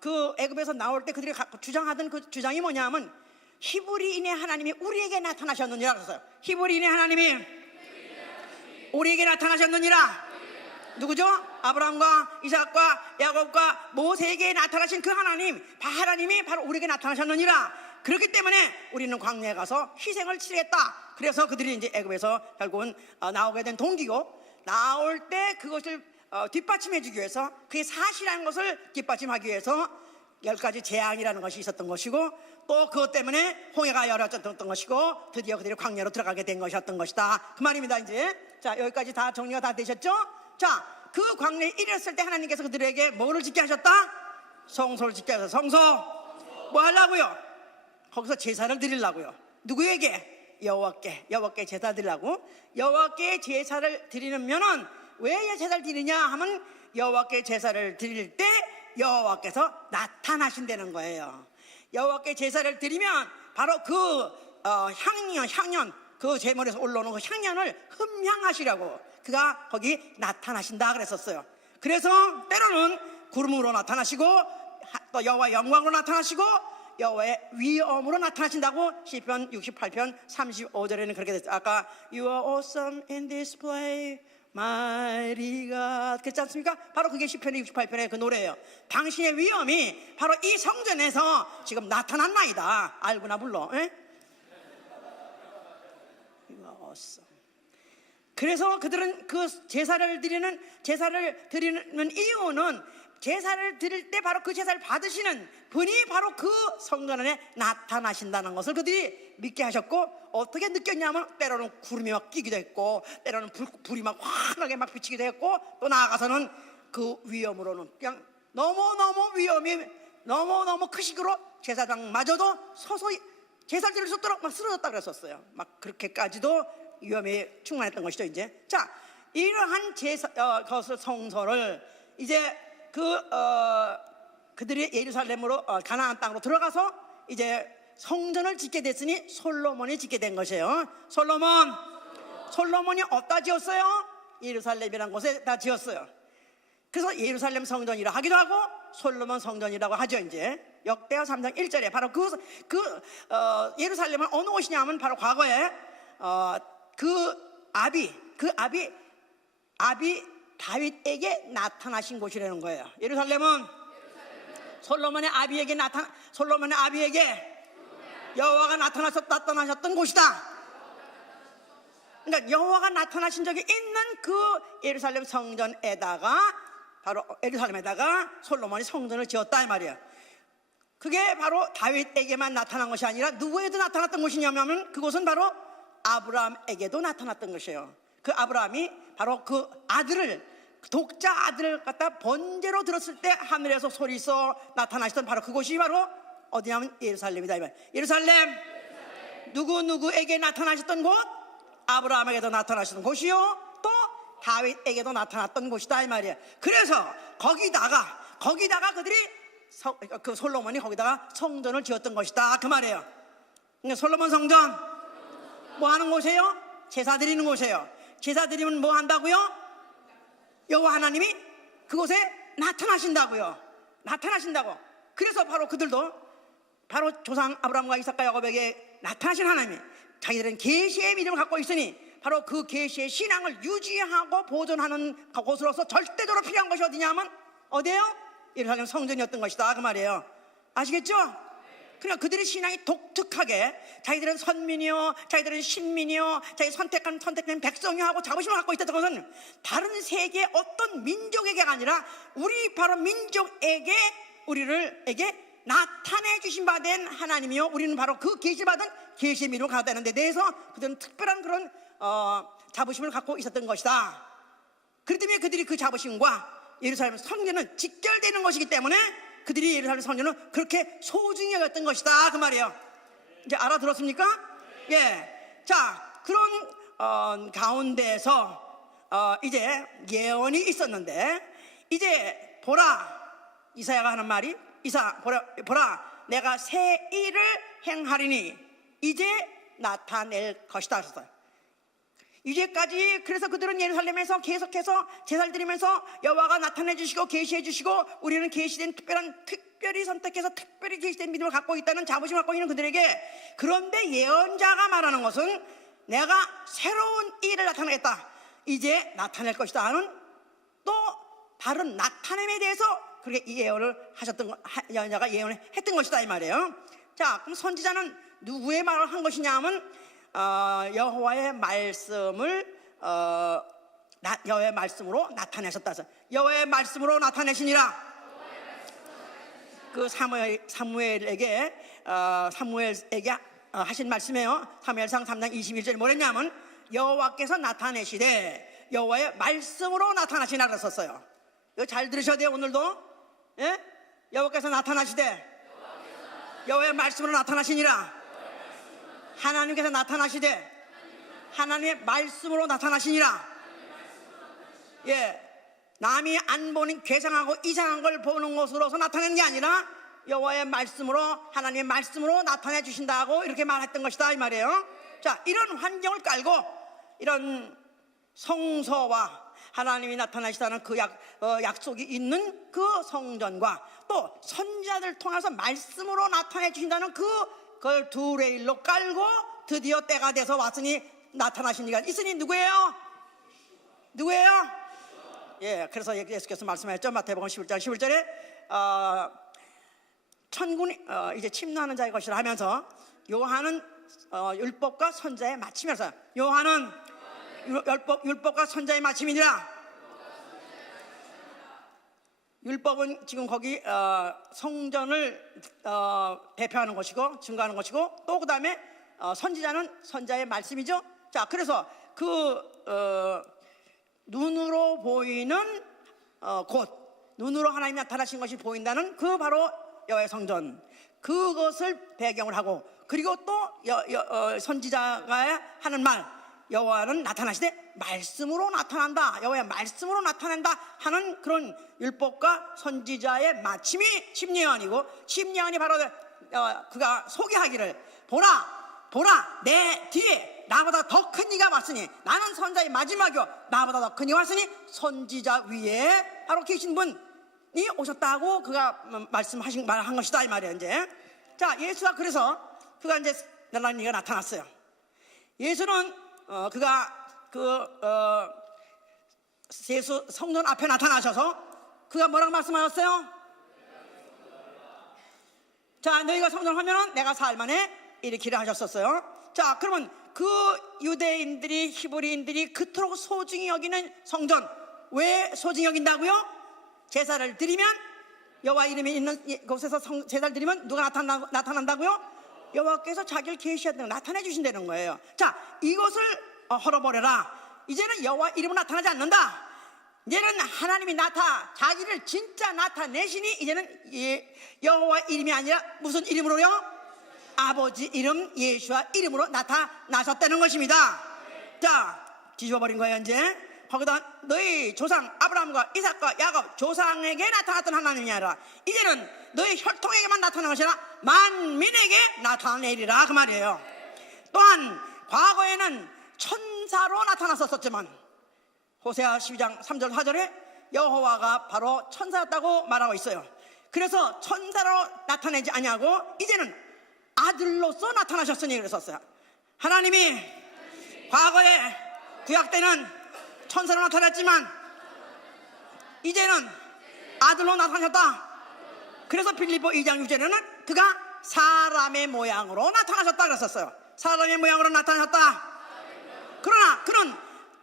그 애굽에서 나올 때 그들이 주장하던 그 주장이 뭐냐면 히브리인의 하나님이 우리에게 나타나셨느니라 그랬어요. 히브리인의 하나님이 우리에게 나타나셨느니라. 누구죠? 아브라함과 이삭과 야곱과 모세에게 나타나신 그 하나님이 바로 우리에게 나타나셨느니라. 그렇기 때문에 우리는 광야에 가서 희생을 치르겠다. 그래서 그들이 이제 애굽에서 결국은 나오게 된 동기고, 나올 때 그것을 뒷받침해 주기 위해서, 그게 사실이라는 것을 뒷받침하기 위해서 10가지 재앙이라는 것이 있었던 것이고, 또 그것 때문에 홍해가 열어졌던 것이고, 드디어 그들이 광야로 들어가게 된 것이었던 것이다 그 말입니다. 이제 자, 여기까지 다 정리가 다 되셨죠? 자, 그 광야에 이르렀을 때 하나님께서 그들에게 뭐를 짓게 하셨다? 성소를 짓게 하셨다. 성소 뭐 하려고요? 거기서 제사를 드리려고요. 누구에게? 여호와께 제사 드리려고. 여호와께 제사를 드리면은 왜 제사를 드리냐 하면 여호와께 제사를 드릴 때 여호와께서 나타나신다는 거예요. 여호와께 제사를 드리면 바로 그 향년 그 제물에서 올라오는 그 향년을 흠향하시라고 그가 거기 나타나신다 그랬었어요. 그래서 때로는 구름으로 나타나시고 또 여호와의 영광으로 나타나시고 여호와의 위엄으로 나타나신다고 시편 68편 35절에는 그렇게 됐어요. 아까 You are awesome in this place, Mighty God, 그렇지 않습니까? 바로 그게 시편 68편의 그 노래예요. 당신의 위엄이 바로 이 성전에서 지금 나타났나이다. 알구나 불러. 그래서 그들은 그 제사를 드리는 이유는 제사를 드릴 때 바로 그 제사를 받으시는 분이 바로 그 성전 안에 나타나신다는 것을 그들이 믿게 하셨고, 어떻게 느꼈냐면 때로는 구름이 막 끼기도 했고, 때로는 불이 막 환하게 막 비치기도 했고, 또 나아가서는 그 위엄으로는 그냥 너무너무 위엄이 너무너무 크시기로 제사장마저도 서서히 제사를 드릴 수 없도록 막 쓰러졌다 그랬었어요. 막 그렇게까지도 위엄이 충만했던 것이죠. 이제 자, 이러한 것을 성소를 이제 그들이 예루살렘으로 가나안 땅으로 들어가서 이제 성전을 짓게 됐으니 솔로몬이 짓게 된 것이에요. 솔로몬이 어디다 지었어요? 예루살렘이라는 곳에 다 지었어요. 그래서 예루살렘 성전이라 하기도 하고 솔로몬 성전이라고 하죠. 이제 역대하 3장 1절에 바로 예루살렘은 어느 곳이냐면 바로 과거에 아비 다윗에게 나타나신 곳이라는 거예요. 예루살렘은 솔로몬의 아비에게 여호와가 나타나셨던 곳이다. 그러니까 여호와가 나타나신 적이 있는 그 예루살렘 성전에다가 바로 예루살렘에다가 솔로몬이 성전을 지었다 이 말이에요. 그게 바로 다윗에게만 나타난 것이 아니라 누구에도 나타났던 곳이냐면 그곳은 바로 아브라함에게도 나타났던 것이에요. 그 아브라함이 바로 그 독자 아들을 갖다 번제로 들었을 때 하늘에서 소리서 나타나시던 바로 그곳이 바로 어디냐면 예루살렘이다 이 말이에요. 예루살렘 누구에게 나타나셨던 곳? 아브라함에게도 나타나셨던 곳이요, 또 다윗에게도 나타났던 곳이다 이 말이에요. 그래서 거기다가 그들이 그 솔로몬이 거기다가 성전을 지었던 것이다 그 말이에요. 그러니까 솔로몬 성전 뭐 하는 곳이에요? 제사 드리는 곳이에요. 제사 드리면 뭐 한다고요? 여호와 하나님이 그곳에 나타나신다고요. 그래서 바로 그들도 바로 조상 아브라함과 이삭과 야곱에게 나타나신 하나님이 자기들은 계시의 믿음을 갖고 있으니 바로 그 계시의 신앙을 유지하고 보존하는 곳으로서 절대적으로 필요한 것이 어디냐면 어디예요? 예루살렘 성전이었던 것이다 그 말이에요. 아시겠죠? 그러니까 그들의 신앙이 독특하게 자기들은 선민이요, 자기들은 신민이요, 자기 선택된 백성이요 하고 자부심을 갖고 있었던 것은 다른 세계의 어떤 민족에게 아니라 우리 바로 민족에게 나타내 주신 바 된 하나님이요, 우리는 바로 그 계시받은 계시의 믿음을 갖다 되는 데 대해서 그들은 특별한 그런 자부심을 갖고 있었던 것이다. 그렇기 때문에 그들이 그 자부심과 예루살렘 성전은 직결되는 것이기 때문에 그들이 예루살렘 성전은 그렇게 소중히 여겼던 것이다 그 말이에요. 이제 알아들었습니까? 예. 자, 그런 가운데서 이제 예언이 있었는데, 이제 보라, 이사야가 하는 말이 보라 내가 새 일을 행하리니 이제 나타낼 것이다 하셨어요. 이제까지 그래서 그들은 예루살렘에서 계속해서 제사를 드리면서 여호와가 나타내 주시고 계시해 주시고 우리는 계시된 특별히 선택해서 특별히 계시된 믿음을 갖고 있다는 자부심을 갖고 있는 그들에게, 그런데 예언자가 말하는 것은 내가 새로운 일을 나타내겠다, 이제 나타낼 것이다 하는 또 다른 나타냄에 대해서 그렇게 예언을 예언자가 예언을 했던 것이다 이 말이에요. 자, 그럼 선지자는 누구의 말을 한 것이냐 하면 여호와의 말씀을 여호와의 말씀으로 나타내셨다 해서 여호와의 말씀으로 나타내시니라. 그 사무엘에게 하신 말씀이에요. 사무엘상 3장 21절에 뭐랬냐면 여호와께서 나타내시되 여호와의 말씀으로 나타나시나 그랬었어요. 이거 잘 들으셔야 돼요 오늘도. 예? 여호와께서 나타나시되 여호와의 말씀으로 나타나시니라. 하나님께서 나타나시되 하나님의 말씀으로 나타나시니라. 예, 남이 안 보는 괴상하고 이상한 걸 보는 것으로서 나타내는 게 아니라 여호와의 말씀으로, 하나님의 말씀으로 나타내 주신다고 이렇게 말했던 것이다 이 말이에요. 자, 이런 환경을 깔고 이런 성서와 하나님이 나타나시다는 그 약속이 있는 그 성전과 또 선지자들 통해서 말씀으로 나타내 주신다는 그걸 두 레일로 깔고 드디어 때가 돼서 왔으니 나타나신 이가 있으니 누구예요? 누구예요? 예, 그래서 예수께서 말씀하셨죠. 마태복음 11장 11절에 천군이 이제 침노하는 자의 것이라 하면서 요한은 율법과 선자의 마침이라서 요한은 율법과 선자의 마침이니라. 율법은 지금 거기 성전을 대표하는 것이고 증거하는 것이고 또 그 다음에 선지자는 선자의 말씀이죠. 자, 그래서 눈으로 보이는 곳, 눈으로 하나님이 나타나신 것이 보인다는 그 바로 여호와의 성전, 그것을 배경을 하고, 그리고 또 선지자가 하는 말, 여호와는 나타나시되 말씀으로 나타난다, 여호와의 말씀으로 나타난다 하는 그런 율법과 선지자의 마침이 심리언이고, 심리언이 바로 그가 소개하기를 보라 내 뒤에 나보다 더 큰 이가 왔으니 나는 선자의 마지막이요 나보다 더 큰 이가 왔으니 선지자 위에 바로 계신 분이 오셨다고 그가 말한 것이다 이 말이에요. 이제 자, 예수가 그래서 그가 이제 나타난 이가 나타났어요. 예수는 그가 예수 성전 앞에 나타나셔서 그가 뭐라고 말씀하셨어요? 자, 너희가 성전하면은 내가 사흘 만에 일으키라 하셨었어요. 자, 그러면 그 유대인들이 히브리인들이 그토록 소중히 여기는 성전, 왜 소중히 여긴다고요? 제사를 드리면, 여호와 이름이 있는 곳에서 제사를 드리면 누가 나타난다고요? 여호와께서 자기를 계시하는 나타내 주신다는 거예요. 자, 이것을 헐어버려라. 이제는 여호와 이름은 나타나지 않는다. 이제는 하나님이 자기를 진짜 나타내시니 이제는 여호와 이름이 아니라 무슨 이름으로요? 아버지 이름 예수와 이름으로 나타나셨다는 것입니다. 자, 뒤집어버린 거예요. 이제 거기다 너희 조상 아브라함과 이삭과 야곱 조상에게 나타났던 하나님이 아니라 이제는 너희 혈통에게만 나타난 것이 아니라 만민에게 나타내리라 그 말이에요. 또한 과거에는 천사로 나타났었지만 호세아 12장 3절 4절에 여호와가 바로 천사였다고 말하고 있어요. 그래서 천사로 나타내지 아니하고 이제는 아들로서 나타나셨으니 그랬었어요. 하나님이 과거에 구약 때는 천사로 나타났지만 이제는 아들로 나타나셨다. 그래서 빌립보 2장 6절에는 그가 사람의 모양으로 나타나셨다 그랬었어요. 사람의 모양으로 나타나셨다. 그러나 그는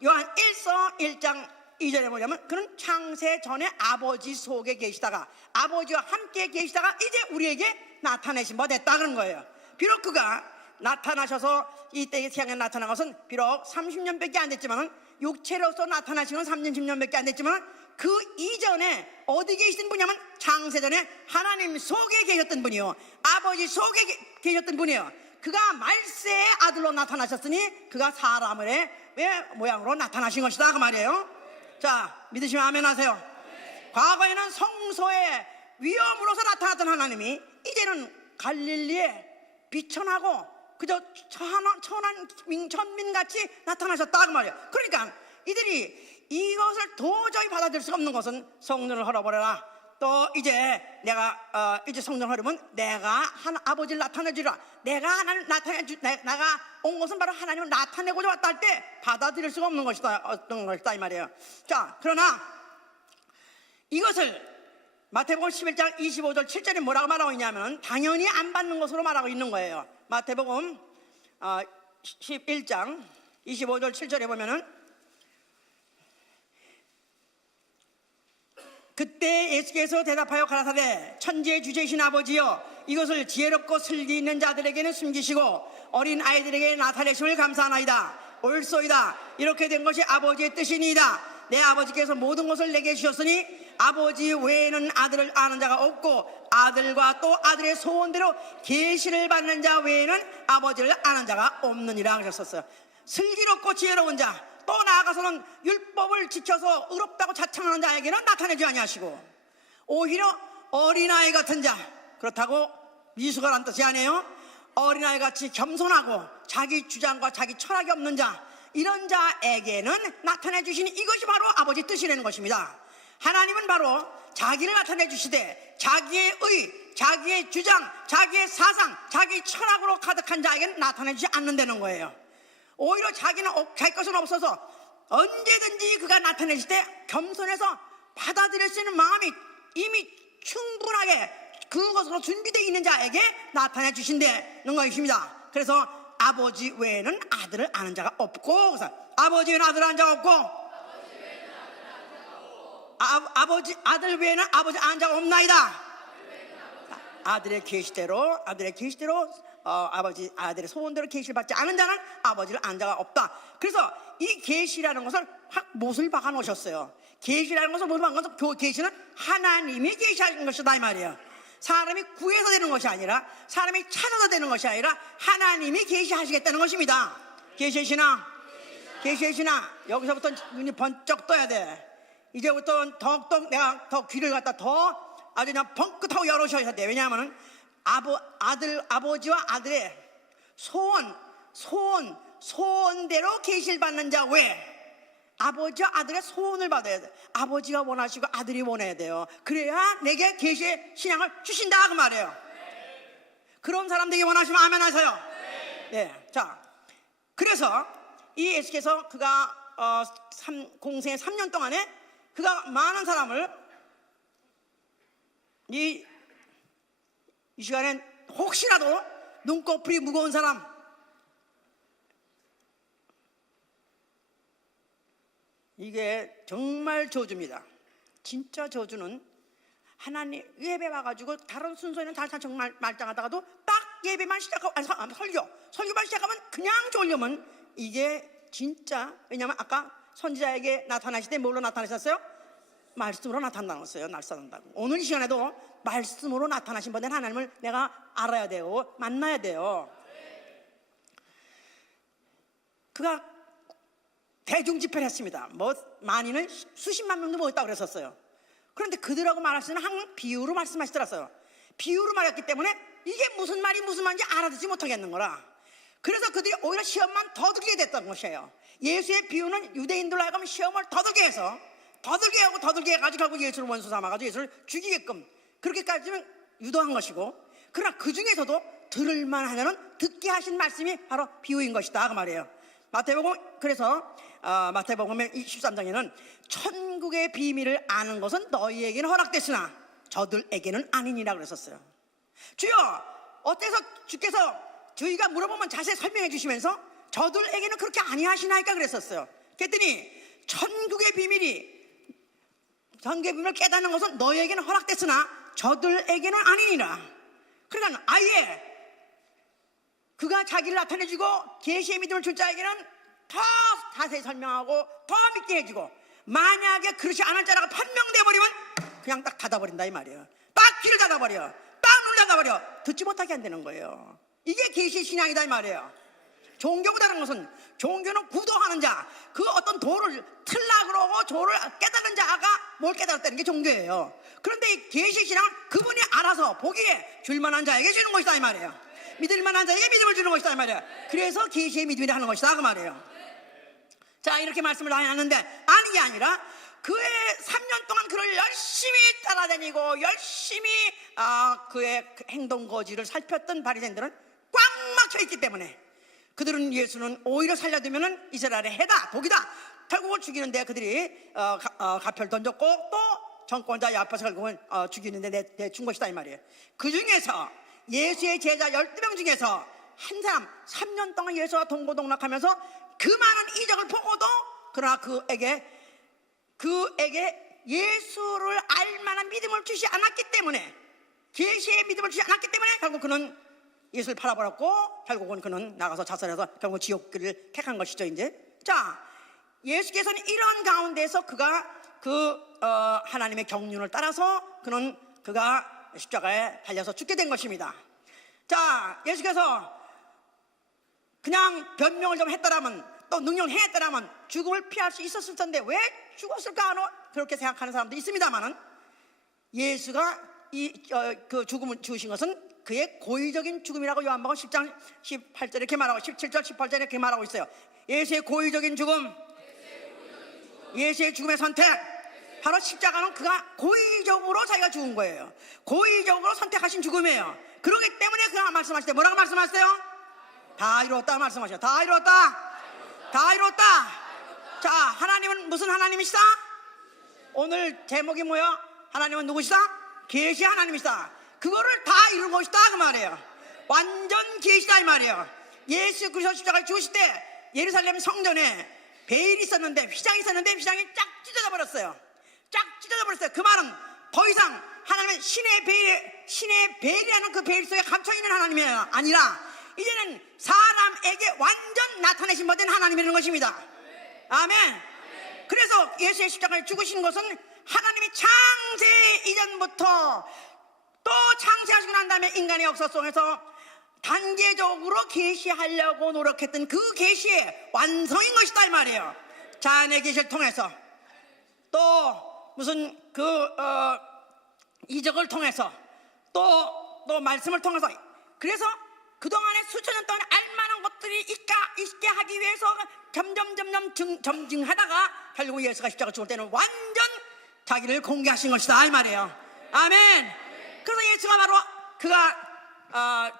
요한 1서 1장 2절에 뭐냐면 그는 창세 전에 아버지 속에 계시다가 아버지와 함께 계시다가 이제 우리에게 나타내신 바 됐다 그런 거예요. 비록 그가 나타나셔서 이때의 태양에 나타난 것은 비록 30년밖에 안 됐지만 육체로서 나타나신 건 30년밖에 안 됐지만 그 이전에 어디 계시던 분이냐면 창세전에 하나님 속에 계셨던 분이요 아버지 속에 계셨던 분이에요. 그가 말세의 아들로 나타나셨으니 그가 사람의 모양으로 나타나신 것이다 그 말이에요. 자, 믿으시면 아멘 하세요. 과거에는 성소의 위엄으로서 나타났던 하나님이 이제는 갈릴리에 비천하고 그저 천민같이 나타나셨다 그 말이에요. 그러니까 이들이 이것을 도저히 받아들일 수가 없는 것은 성전을 헐어버려라. 또 이제 내가 이제 성전을 헐으면 내가 아버지를 나타내주라. 내가 온 것은 바로 하나님을 나타내고자 왔다 할 때 받아들일 수가 없는 것이다 어떤 것이다 이 말이에요. 자, 그러나 이것을 마태복음 11장 25절 7절에 뭐라고 말하고 있냐면 당연히 안 받는 것으로 말하고 있는 거예요. 마태복음 11장 25절 7절에 보면은 그때 예수께서 대답하여 가라사대 천지의 주제이신 아버지여 이것을 지혜롭고 슬기 있는 자들에게는 숨기시고 어린 아이들에게 나타내심을 감사하나이다. 옳소이다. 이렇게 된 것이 아버지의 뜻이니이다. 내 아버지께서 모든 것을 내게 주셨으니 아버지 외에는 아들을 아는 자가 없고 아들과 또 아들의 소원대로 계시를 받는 자 외에는 아버지를 아는 자가 없느니라 하셨었어요. 슬기롭고 지혜로운 자, 또 나아가서는 율법을 지켜서 의롭다고 자청하는 자에게는 나타내지 아니하시고 오히려 어린아이 같은 자, 그렇다고 미숙아란 뜻이 아니에요. 어린아이 같이 겸손하고 자기 주장과 자기 철학이 없는 자, 이런 자에게는 나타내 주시니 이것이 바로 아버지 뜻이라는 것입니다. 하나님은 바로 자기를 나타내 주시되 자기의 의, 자기의 주장, 자기의 사상, 자기 철학으로 가득한 자에게는 나타내 주지 않는다는 거예요. 오히려 자기 것은 없어서 언제든지 그가 나타내실 때 겸손해서 받아들일 수 있는 마음이 이미 충분하게 그것으로 준비되어 있는 자에게 나타내 주신다는 것입니다. 그래서 아버지 외에는 아들을 아는 자가 없고, 그래서 아버지 외에는 아들을 아는 자가 없고, 아들 외에는 아버지 아는 자가 없나이다. 아들의 계시대로 아들의 소원대로 계시를 받지 않은 자는 아버지를 아는 자가 없다. 그래서 이 계시라는 것을 못을 박아 놓으셨어요. 계시라는 것을 못을 박아 놓으셔서 그 계시는 하나님이 계시하신 것이다 이 말이에요. 사람이 구해서 되는 것이 아니라, 사람이 찾아서 되는 것이 아니라 하나님이 계시하시겠다는 것입니다. 계시하시나? 여기서부터 눈이 번쩍 떠야 돼. 이제부터 더욱더 내가 더 귀를 갖다 더 아주 그냥 벙긋하고 열어셔야 돼. 왜냐하면 아버지와 아들의 소원대로 계시를 받는 자 외에 아버지와 아들의 소원을 받아야 돼. 아버지가 원하시고 아들이 원해야 돼요. 그래야 내게 계시의 신앙을 주신다 그 말이에요. 그런 사람들이 원하시면 아멘 하세요. 네. 자, 그래서 이 예수께서 그가 공생의 3년 동안에 그가 많은 사람을 이 시간엔 혹시라도 눈꺼풀이 무거운 사람, 이게 정말 저주입니다. 진짜 저주는 하나님 예배 와가지고 다른 순서에는 다 정말 말짱하다가도 딱 예배만 시작하고 설교만 시작하면 그냥 졸려면 이게 진짜, 왜냐하면 아까 선지자에게 나타나실 때 뭘로 나타나셨어요? 말씀으로 나타났어요. 날싸는다고. 오늘 이 시간에도 말씀으로 나타나신 분은 하나님을 내가 알아야 돼요. 만나야 돼요. 그가 대중 집회를 했습니다. 많이는 수십만 명도 모였다고 그랬었어요. 그런데 그들하고 말하시는 항상 비유로 말씀하시더라고요. 비유로 말했기 때문에 이게 무슨 말인지 알아듣지 못하겠는 거라. 그래서 그들이 오히려 시험만 더 들게 됐던 것이에요. 예수의 비유는 유대인들로 하여금 시험을 더 들게 해서 더들게 해가지고 결국 예수를 원수 삼아가지고 예수를 죽이게끔 그렇게까지 유도한 것이고, 그러나 그 중에서도 들을만 하면은 듣게 하신 말씀이 바로 비유인 것이다 그 말이에요. 그래서 마태복음 23장에는 천국의 비밀을 아는 것은 너희에게는 허락됐으나 저들에게는 아니니라 그랬었어요. 주여, 어때서 주께서 저희가 물어보면 자세히 설명해 주시면서 저들에게는 그렇게 아니하시나이까 그랬었어요. 그랬더니 천국의 비밀을 깨닫는 것은 너희에게는 허락됐으나 저들에게는 아니니라. 그러니까 아예 그가 자기를 나타내주고 계시의 믿음을 줄 자에게는 더 자세히 설명하고 더 믿게 해주고, 만약에 그렇지 않을 자라고 판명되어버리면 그냥 딱 닫아버린다 이 말이에요. 딱 귀를 닫아버려, 딱 눈을 닫아버려, 듣지 못하게 한다는 거예요. 이게 계시의 신앙이다 이 말이에요. 종교보다는 것은, 종교는 구도하는 자, 그 어떤 도를 틀라 그러고 도를 깨닫는 자가 뭘 깨달았다는 게 종교예요. 그런데 이 계시의 신앙은 그분이 알아서 보기에 줄만한 자에게 주는 것이다 이 말이에요. 믿을만한 자에게 믿음을 주는 것이다 이 말이에요. 그래서 계시의 믿음이라 하는 것이다 그 말이에요. 자, 이렇게 말씀을 하는데 아닌 게 아니라 그의 3년 동안 그를 열심히 따라다니고 열심히 그의 행동 거지를 살폈던 바리새인들은 꽉 막혀있기 때문에 그들은 예수는 오히려 살려두면은 이스라엘의 해다, 독이다, 결국은 죽이는데 그들이 가표를 던졌고 또 정권자 앞에서 결국은 죽이는데 내준 것이다 이 말이에요. 그 중에서 예수의 제자 12명 중에서 한 사람 3년 동안 예수와 동고동락하면서 그 많은 이적을 보고도 그러나 그에게 예수를 알만한 믿음을 주시 않았기 때문에, 계시의 믿음을 주시 않았기 때문에 결국 그는 예수를 팔아버렸고 결국은 그는 나가서 자살해서 결국 지옥길을 택한 것이죠. 이제 자, 예수께서는 이러한 가운데서 그가 하나님의 경륜을 따라서 그가 십자가에 달려서 죽게 된 것입니다. 자, 예수께서 그냥 변명을 좀 했더라면, 또 능력을 했더라면 죽음을 피할 수 있었을 텐데 왜 죽었을까 하는 그렇게 생각하는 사람도 있습니다만은, 예수가 그 죽음을 죽으신 것은 그의 고의적인 죽음이라고 요한복음 10장 18절 이렇게 말하고 17절 18절 이렇게 말하고 있어요. 예수의 고의적인 죽음, 예수의 죽음의 선택, 바로 십자가는 그가 고의적으로 자기가 죽은 거예요. 고의적으로 선택하신 죽음이에요. 그렇기 때문에 그가 말씀하실 때 뭐라고 말씀하세요? 다 이루었다 말씀하셔요. 다 이루었다, 다 이루었다, 자, 하나님은 무슨 하나님이시다? 오늘 제목이 뭐야? 하나님은 누구시다? 계시 하나님이시다. 그거를 다 이룬 것이다 그 말이에요. 완전 계시다 이 말이에요. 예수 그리스도 십자가를 죽으실 때 예루살렘 성전에 베일이 있었는데, 휘장이 있었는데 휘장이 쫙 찢어져 버렸어요. 쫙 찢어져 버렸어요. 그 말은 더 이상 하나님은 신의 베일이라는 그 베일 속에 감춰있는 하나님이 아니라 이제는 사람에게 완전 나타내신 바 된 하나님이라는 것입니다. 아멘. 그래서 예수의 십자가를 죽으신 것은 하나님이 창세 이전부터 또 창세하시고 난 다음에 인간의 역사 속에서 단계적으로 계시하려고 노력했던 그 계시의 완성인 것이다 이 말이에요. 자연의 계시를 통해서, 또 무슨 이적을 통해서, 또 말씀을 통해서. 그래서 그동안에 수천 년 동안 알만한 것들이 있게 하기 위해서 점점 점증하다가 결국 예수가 십자가 죽을 때는 완전 자기를 공개하신 것이다 이 말이에요. 아멘. 그래서 예수가 바로 그가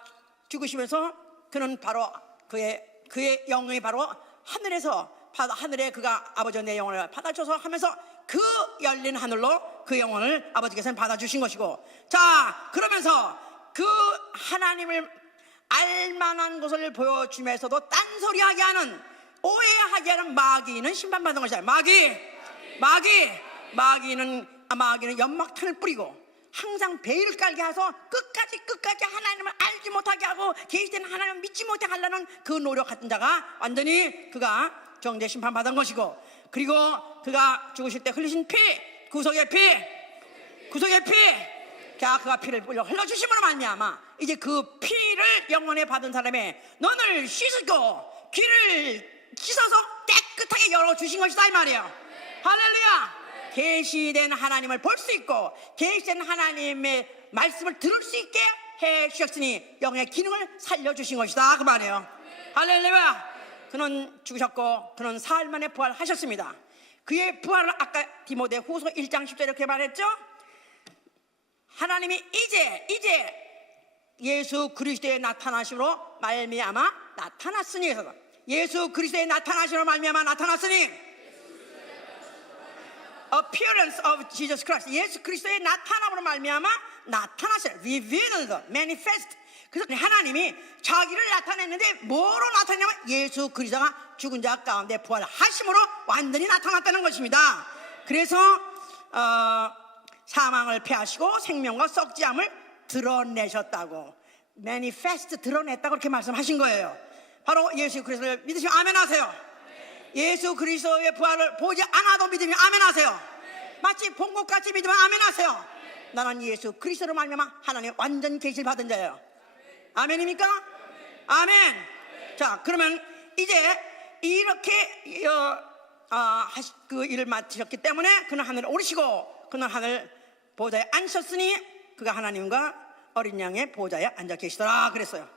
죽으시면서 그는 바로 그의 영이 바로 하늘에 그가 아버지의 내 영혼을 받아줘서 하면서 그 열린 하늘로 그 영혼을 아버지께서는 받아주신 것이고, 자, 그러면서 그 하나님을 알만한 것을 보여주면서도 딴소리하게 하는, 오해하게 하는 마귀는 심판받는 것이다. 마귀는 연막탄을 뿌리고 항상 베일을 깔게 해서 끝까지 하나님을 알지 못하게 하고 계시된 하나님을 믿지 못하게 하려는 그 노력했던 자가 완전히 그가 정죄 심판받은 것이고, 그리고 그가 죽으실 때 흘리신 피, 구속의 피, 자, 그가 피를 흘려주심으로 말미암아 이제 그 피를 영원에 받은 사람의 눈을 씻고 귀를 씻어서 깨끗하게 열어주신 것이다 이 말이에요. 할렐루야. 계시된 하나님을 볼 수 있고 계시된 하나님의 말씀을 들을 수 있게 해 주셨으니 영의 기능을 살려주신 것이다 그 말이에요. 할렐루야. 그는 죽으셨고 그는 사흘 만에 부활하셨습니다. 그의 부활을 아까 디모데 후서 1장 10절 이렇게 말했죠. 하나님이 이제 예수 그리스도의 나타나심으로 말미암아 나타났으니, 예수 그리스도의 나타나심으로 말미암아 나타났으니, appearance of Jesus Christ, 예수 그리스도의 나타남으로 말미암아 나타나셨어요. revealed, manifest. 그래서 하나님이 자기를 나타냈는데 뭐로 나타냈냐면 예수 그리스도가 죽은 자 가운데 부활하심으로 완전히 나타났다는 것입니다. 그래서 사망을 패하시고 생명과 썩지 않음을 드러내셨다고, manifest, 드러냈다고 그렇게 말씀하신 거예요. 바로 예수 그리스도를 믿으시면 아멘 하세요. 예수 그리스도의 부활을 보지 않아도 믿으면 아멘 하세요. 마치 본 것 같이 믿으면 아멘 하세요. 나는 예수 그리스도로 말미암아 하나님의 완전 계시를 받은 자예요. 아멘입니까? 아멘. 자, 그러면 이제 이렇게 그 일을 맡으셨기 때문에 그는 하늘에 오르시고 그는 하늘 보좌에 앉으셨으니 그가 하나님과 어린 양의 보좌에 앉아 계시더라 그랬어요.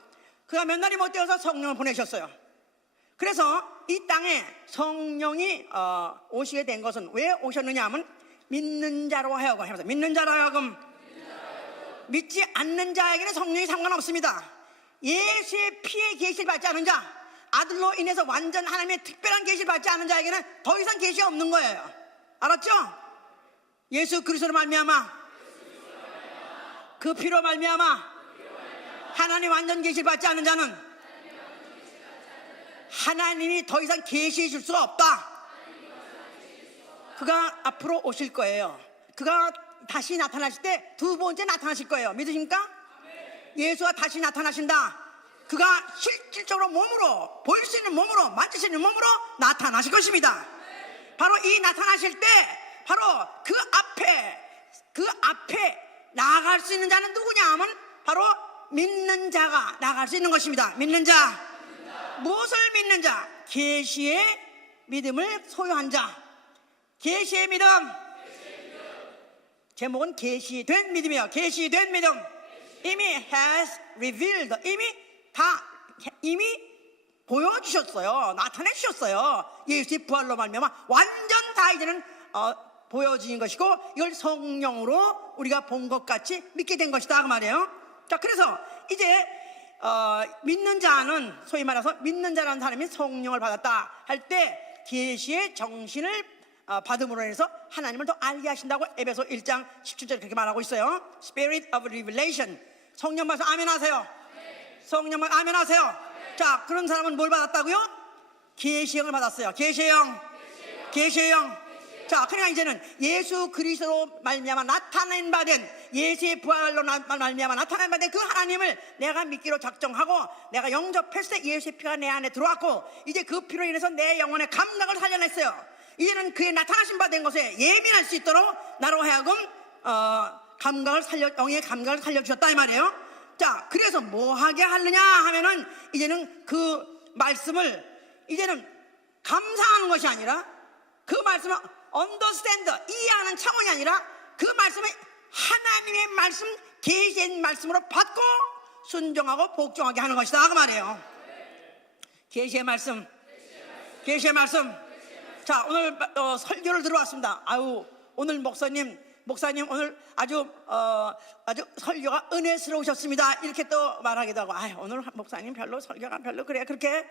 그가 몇 날이 못 되어서 성령을 보내셨어요. 그래서 이 땅에 성령이 오시게 된 것은 왜 오셨느냐 하면 믿는 자로 하여금, 믿는 자로 하여금, 믿지 않는 자에게는 성령이 상관없습니다. 예수의 피의 계시를 받지 않은 자, 아들로 인해서 완전 하나님의 특별한 계시를 받지 않은 자에게는 더 이상 계시가 없는 거예요. 알았죠? 예수 그리스도로 말미암아, 그 피로 말미암아 하나님 완전 계시를 받지 않은 자는 하나님이 더 이상 계시해 줄 수가 없다. 그가 앞으로 오실 거예요. 그가 다시 나타나실 때 두 번째 나타나실 거예요. 믿으십니까? 예수가 다시 나타나신다. 그가 실질적으로 몸으로, 보일 수 있는 몸으로, 만질 수 있는 몸으로 나타나실 것입니다. 바로 이 나타나실 때 바로 그 앞에 나아갈 수 있는 자는 누구냐 하면 바로 믿는 자가 나아갈 수 있는 것입니다. 믿는 자. 무엇을 믿는 자? 계시의 믿음을 소유한 자. 계시의 믿음. 제목은 계시된 믿음이에요. 계시된 믿음. 이미 has revealed, 이미 보여주셨어요. 나타내 주셨어요. 예수의 부활로 말미암아 완전 다 이제는 보여진 것이고 이걸 성령으로 우리가 본 것 같이 믿게 된 것이다 그 말이에요. 자, 그래서 이제 믿는 자는, 소위 말해서 믿는 자라는 사람이 성령을 받았다 할 때 계시의 정신을 받음으로 인해서 하나님을 더 알게 하신다고 에베소 1장 17절 그렇게 말하고 있어요. Spirit of Revelation. 성령 받아서 아멘 하세요. 성령 받아서 아멘 하세요. 자, 그런 사람은 뭘 받았다고요? 계시의 영을 받았어요. 계시의 영. 계시의 영. 자, 그러니까 이제는 예수 그리스도로 말미암아 나타낸 바된, 예수의 부활로 말미암아 나타낸 바된 그 하나님을 내가 믿기로 작정하고 내가 영접했을 때 예수의 피가 내 안에 들어왔고, 이제 그 피로 인해서 내 영혼의 감각을 살려냈어요. 이제는 그의 나타나신 바 된 것에 예민할 수 있도록 나로 하여금 영의 감각을 살려주셨다 이 말이에요. 자, 그래서 뭐 하게 하느냐 하면은 이제는 그 말씀을 이제는 감상하는 것이 아니라 그 말씀을 understand, 이해하는 차원이 아니라 그 말씀을 하나님의 말씀, 계시의 말씀으로 받고 순종하고 복종하게 하는 것이다 그 말이에요. 계시의 말씀, 계시의 말씀. 자, 오늘 설교를 들어왔습니다. 아유, 오늘 목사님 오늘 아주 설교가 은혜스러우셨습니다. 이렇게 또 말하기도 하고, 아유, 오늘 목사님 별로 설교가 별로 그래 그렇게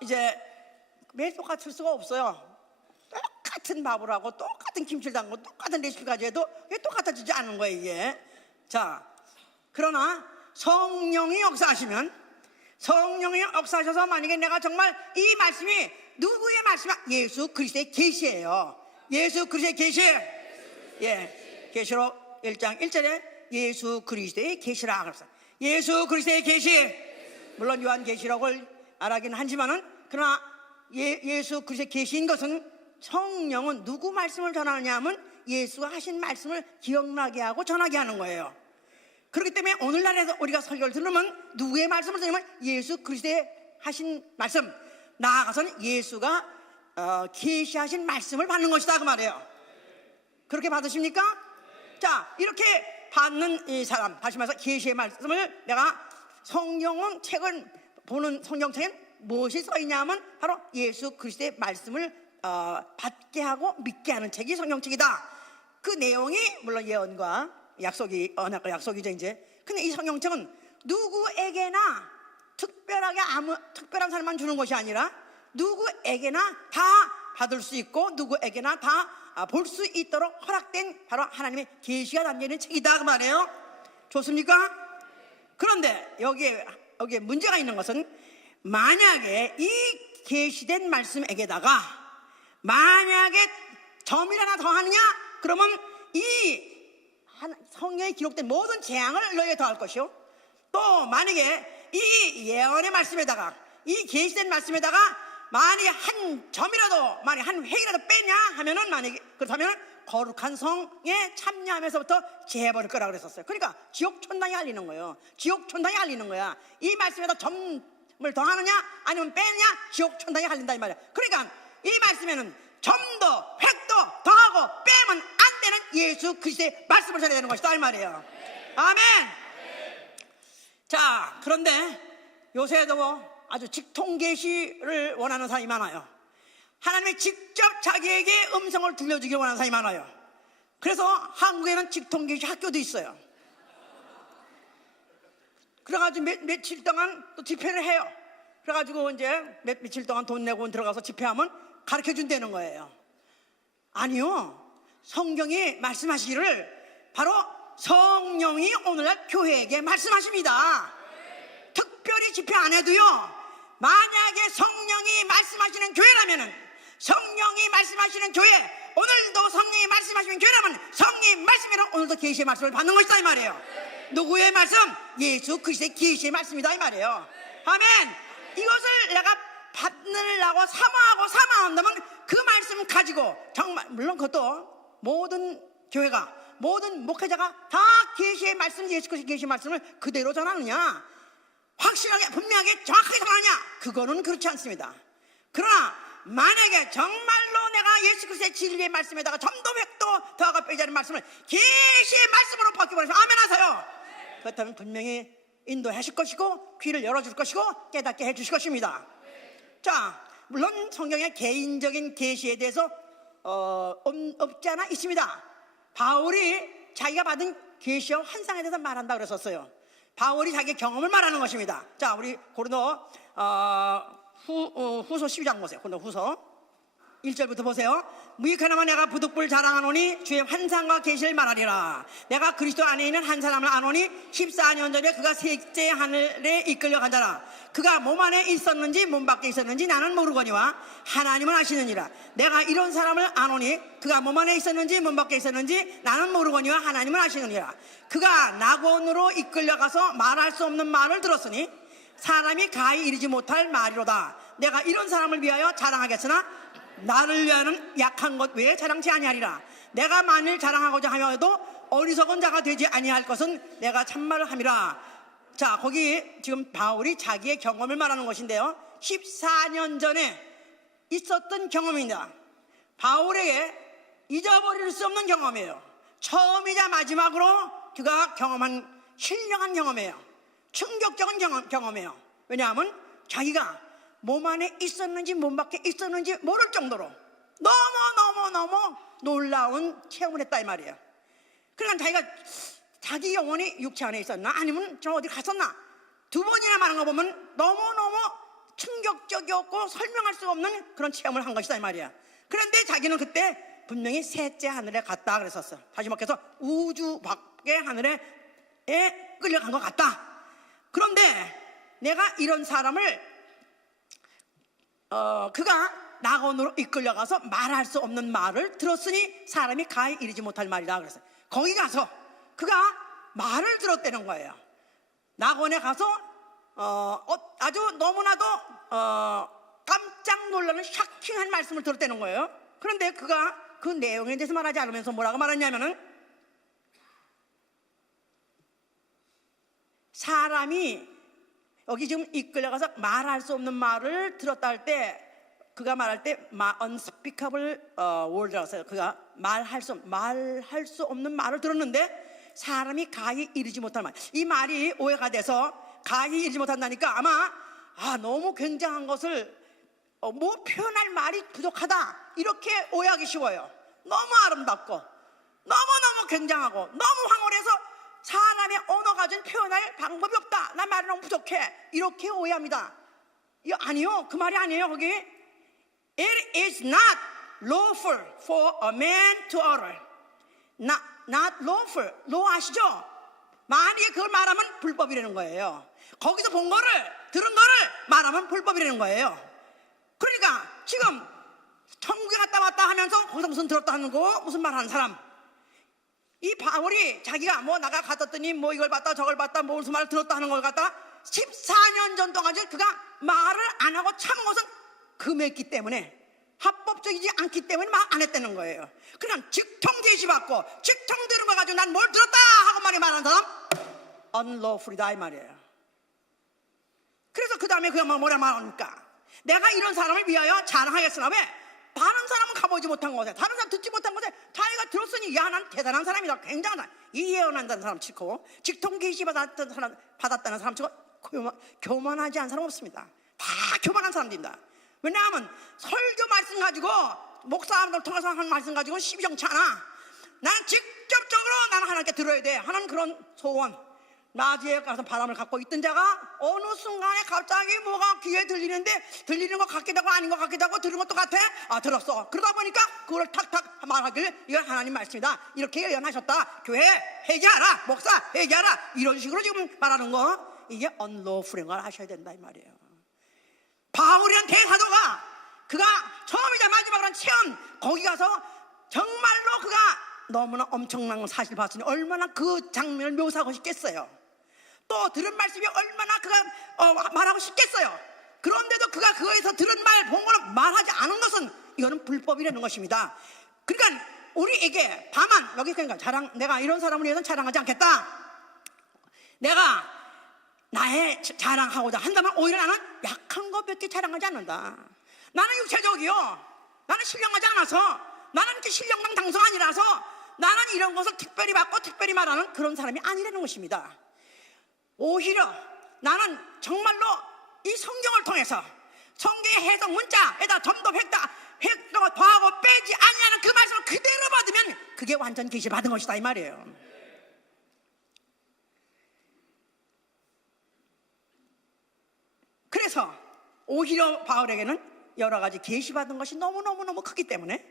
이제 매일 똑같을 수가 없어요. 똑같은 밥을 하고 똑같은 김치를 담고 똑같은 레시피까지 해도 이게 똑같아지지 않는 거예요 이게. 자, 그러나 성령이 역사하시면, 성령이 역사하셔서 만약에 내가 정말 이 말씀이 누구의 말씀이야? 예수 그리스도의 계시예요. 예수 그리스도의 계시. 예, 계시록 1장 1절에 예수 그리스도의 계시라 그랬어요. 예수 그리스도의 계시. 물론 요한계시록을 말하긴 하지만은 그러나 예수 그리스도의 계시인 것은, 성령은 누구 말씀을 전하느냐 하면 예수가 하신 말씀을 기억나게 하고 전하게 하는 거예요. 그렇기 때문에 오늘날에서 우리가 설교를 들으면 누구의 말씀을 들으면 예수 그리스도의 하신 말씀, 나아가서는 예수가 계시하신 말씀을 받는 것이다 그 말이에요. 그렇게 받으십니까? 자, 이렇게 받는 이 사람, 다시 말해서 계시의 말씀을 내가 성경은 책을 보는 성경책엔 무엇이 써 있냐 하면 바로 예수 그리스도의 말씀을 받게 하고 믿게 하는 책이 성경책이다. 그 내용이 물론 예언과 약속이, 언약과 약속이죠 이제. 근데 이 성경책은 누구에게나 특별하게 특별한 사람만 주는 것이 아니라 누구에게나 다 받을 수 있고 누구에게나 다 볼 수 있도록 허락된 바로 하나님의 계시가 담겨있는 책이다 그 말이에요. 좋습니까? 그런데 여기에 문제가 있는 것은, 만약에 이 계시된 말씀에게다가 만약에 점을 하나 더 하느냐? 그러면 이 성경에 기록된 모든 재앙을 너희에 더할 것이요, 또 만약에 이 예언의 말씀에다가 이 계시된 말씀에다가 만약에 한 점이라도, 만약에 한 획이라도 빼냐 하면은, 만약에 그렇다면 거룩한 성에 참여하면서부터 제해버릴 거라고 그랬었어요. 그러니까 지옥 천당이 알리는 거예요. 지옥 천당이 알리는 거야. 이 말씀에다 점을 더하느냐 아니면 빼느냐, 지옥 천당이 알린다 이 말이야. 그러니까 이 말씀에는 점도 획도 더하고 빼면 안 되는 예수 그리스도의 말씀을 전해야 되는 것이다 이 말이에요. 아멘. 자, 그런데 요새도 아주 직통계시를 원하는 사람이 많아요. 하나님이 직접 자기에게 음성을 들려주길 원하는 사람이 많아요. 그래서 한국에는 직통계시 학교도 있어요. 그래가지고 며칠 동안 또 집회를 해요. 그래가지고 이제 며칠 동안 돈 내고 들어가서 집회하면 가르쳐 준다는 거예요. 아니요, 성경이 말씀하시기를 바로 성령이 오늘날 교회에게 말씀하십니다. 특별히 집회 안 해도요, 만약에 성령이 말씀하시는 교회라면은, 성령이 말씀하시는 교회, 오늘도 성령이 말씀하시는 교회라면 성령이 말씀이란 오늘도 계시의 말씀을 받는 것이다 이 말이에요. 누구의 말씀? 예수 그리스도의 계시의 말씀이다 이 말이에요. 아멘. 이것을 내가 받으려고 사모한다면 그 말씀 가지고 정말, 물론 그것도 모든 교회가, 모든 목회자가 다 계시의 말씀, 예수 그리스도의 계시의 말씀을 그대로 전하느냐, 확실하게 분명하게 정확하게 전하느냐, 그거는 그렇지 않습니다. 그러나 만약에 정말로 내가 예수 그리스도의 진리의 말씀에다가 점도 획도 더하고 빼지 않은 말씀을 계시의 말씀으로 바뀌어버려서 아멘 하세요. 그렇다면 분명히 인도하실 것이고 귀를 열어줄 것이고 깨닫게 해주실 것입니다. 자, 물론 성경의 개인적인 계시에 대해서 없지 않아 있습니다. 바울이 자기가 받은 계시와 환상에 대해서 말한다 그랬었어요. 바울이 자기의 경험을 말하는 것입니다. 자, 우리 고린도 후서 12장 보세요. 고린도 후서 1절부터 보세요. 무익하나마 내가 부득불 자랑하노니 주의 환상과 계시를 말하리라. 내가 그리스도 안에 있는 한 사람을 아노니 14년 전에 그가 셋째 하늘에 이끌려 간다라. 그가 몸 안에 있었는지 몸 밖에 있었는지 나는 모르거니와 하나님은 아시느니라. 내가 이런 사람을 아노니 그가 몸 안에 있었는지 몸 밖에 있었는지 나는 모르거니와 하나님은 아시느니라. 그가 낙원으로 이끌려가서 말할 수 없는 말을 들었으니 사람이 가히 이르지 못할 말이로다. 내가 이런 사람을 위하여 자랑하겠으나 나를 위하여는 약한 것 외에 자랑치 아니하리라. 내가 만일 자랑하고자 하여도 어리석은 자가 되지 아니할 것은 내가 참말을 함이라. 자, 거기 지금 바울이 자기의 경험을 말하는 것인데요, 14년 전에 있었던 경험입니다. 바울에게 잊어버릴 수 없는 경험이에요. 처음이자 마지막으로 그가 경험한 신령한 경험이에요. 충격적인 경험이에요. 왜냐하면 자기가 몸 안에 있었는지 몸 밖에 있었는지 모를 정도로 너무 놀라운 체험을 했다 이 말이에요. 그러니까 자기가 자기 영혼이 육체 안에 있었나 아니면 저 어디 갔었나 두 번이나 말한 거 보면 너무너무 충격적이었고 설명할 수 없는 그런 체험을 한 것이다 이 말이야. 그런데 자기는 그때 분명히 셋째 하늘에 갔다 그랬었어. 다시 말해서 우주 밖의 하늘에 끌려간 것 같다. 그런데 내가 이런 사람을 그가 낙원으로 이끌려가서 말할 수 없는 말을 들었으니 사람이 가히 이르지 못할 말이다 그랬어요. 거기 가서 그가 말을 들었다는 거예요. 낙원에 가서 아주 너무나도 깜짝 놀라는 샤킹한 말씀을 들었다는 거예요. 그런데 그가 그 내용에 대해서 말하지 않으면서 뭐라고 말했냐면은, 사람이 여기 지금 이끌려가서 말할 수 없는 말을 들었다 할 때, 그가 말할 때 unspeakable word라서 그가 말할 수 없는 말을 들었는데 사람이 가히 이르지 못할 말, 이 말이 오해가 돼서 가히 이르지 못한다니까 아마 너무 굉장한 것을 뭐 표현할 말이 부족하다 이렇게 오해하기 쉬워요. 너무 아름답고 너무너무 굉장하고 너무 황홀해서 사람의 언어 가진 표현할 방법이 없다, 나 말이 너무 부족해, 이렇게 오해합니다. 아니요, 그 말이 아니에요. 거기 It is not lawful for a man to utter. Not lawful. law 아시죠? 만약에 그걸 말하면 불법이라는 거예요. 거기서 본 거를, 들은 거를 말하면 불법이라는 거예요. 그러니까 지금 천국에 갔다 왔다 하면서 거기서 무슨 들었다 하는 거, 무슨 말하는 사람, 이 바울이 자기가 뭐 나가 갔더니 뭐 이걸 봤다 저걸 봤다 뭐 무슨 말을 들었다 하는 걸 갖다가 14년 전 동안 그가 말을 안 하고 참은 것은 금했기 때문에, 합법적이지 않기 때문에 말 안 했다는 거예요. 그냥 직통 제시받고 직통 들은 거 가지고 난 뭘 들었다 하고 말하는 사람 unlawful이다 이 말이에요. 그래서 그 다음에 그가 뭐라 말합니까? 내가 이런 사람을 위하여 자랑하겠으나, 왜? 다른 사람은 가보지 못한 곳에, 다른 사람 듣지 못한 곳에 자기가 들었으니, 야, 난 대단한 사람이다, 굉장하다, 이 예언한다는 사람 치고 직통 계시 받았다는 사람 치고 교만하지 않은 사람 없습니다. 다 교만한 사람들입니다. 왜냐하면 설교 말씀 가지고, 목사님들 통해서 하는 말씀 가지고 시비정치 않아. 나는 직접적으로 나는 하나님께 들어야 돼 하는 그런 소원, 낮에 가서 바람을 갖고 있던 자가 어느 순간에 갑자기 뭐가 귀에 들리는 것 같기도 하고 아닌 것 같기도 하고 들은 것도 같아. 들었어. 그러다 보니까 그걸 탁탁 말하길, 이건 하나님 말씀이다, 이렇게 예언하셨다, 교회 회개하라, 목사 회개하라, 이런 식으로 지금 말하는 거, 이게 unlawful인 걸 아셔야 된다 이 말이에요. 바울이란 대사도가 그가 처음이자 마지막으로 한 체험, 거기 가서 정말로 그가 너무나 엄청난 사실 봤으니 얼마나 그 장면을 묘사하고 싶겠어요. 또 들은 말씀이 얼마나 그가 말하고 싶겠어요. 그런데도 그가 그거에서 들은 말, 본 거를 말하지 않은 것은 이거는 불법이라는 것입니다. 그러니까 우리에게 다만 여기 그러니까 내가 이런 사람을 위해서는 자랑하지 않겠다, 내가 나의 자랑하고자 한다면 오히려 나는 약한 것밖에 자랑하지 않는다. 나는 육체적이요, 나는 신령하지 않아서, 나는 이렇게 신령당 당성 아니라서 나는 이런 것을 특별히 받고 특별히 말하는 그런 사람이 아니라는 것입니다. 오히려 나는 정말로 이 성경을 통해서 성경의 해석 문자에다 점도 획도 더하고 빼지 아니하는 그 말씀을 그대로 받으면 그게 완전 계시 받은 것이다 이 말이에요. 그래서 오히려 바울에게는 여러 가지 계시받은 것이 너무너무너무 크기 때문에,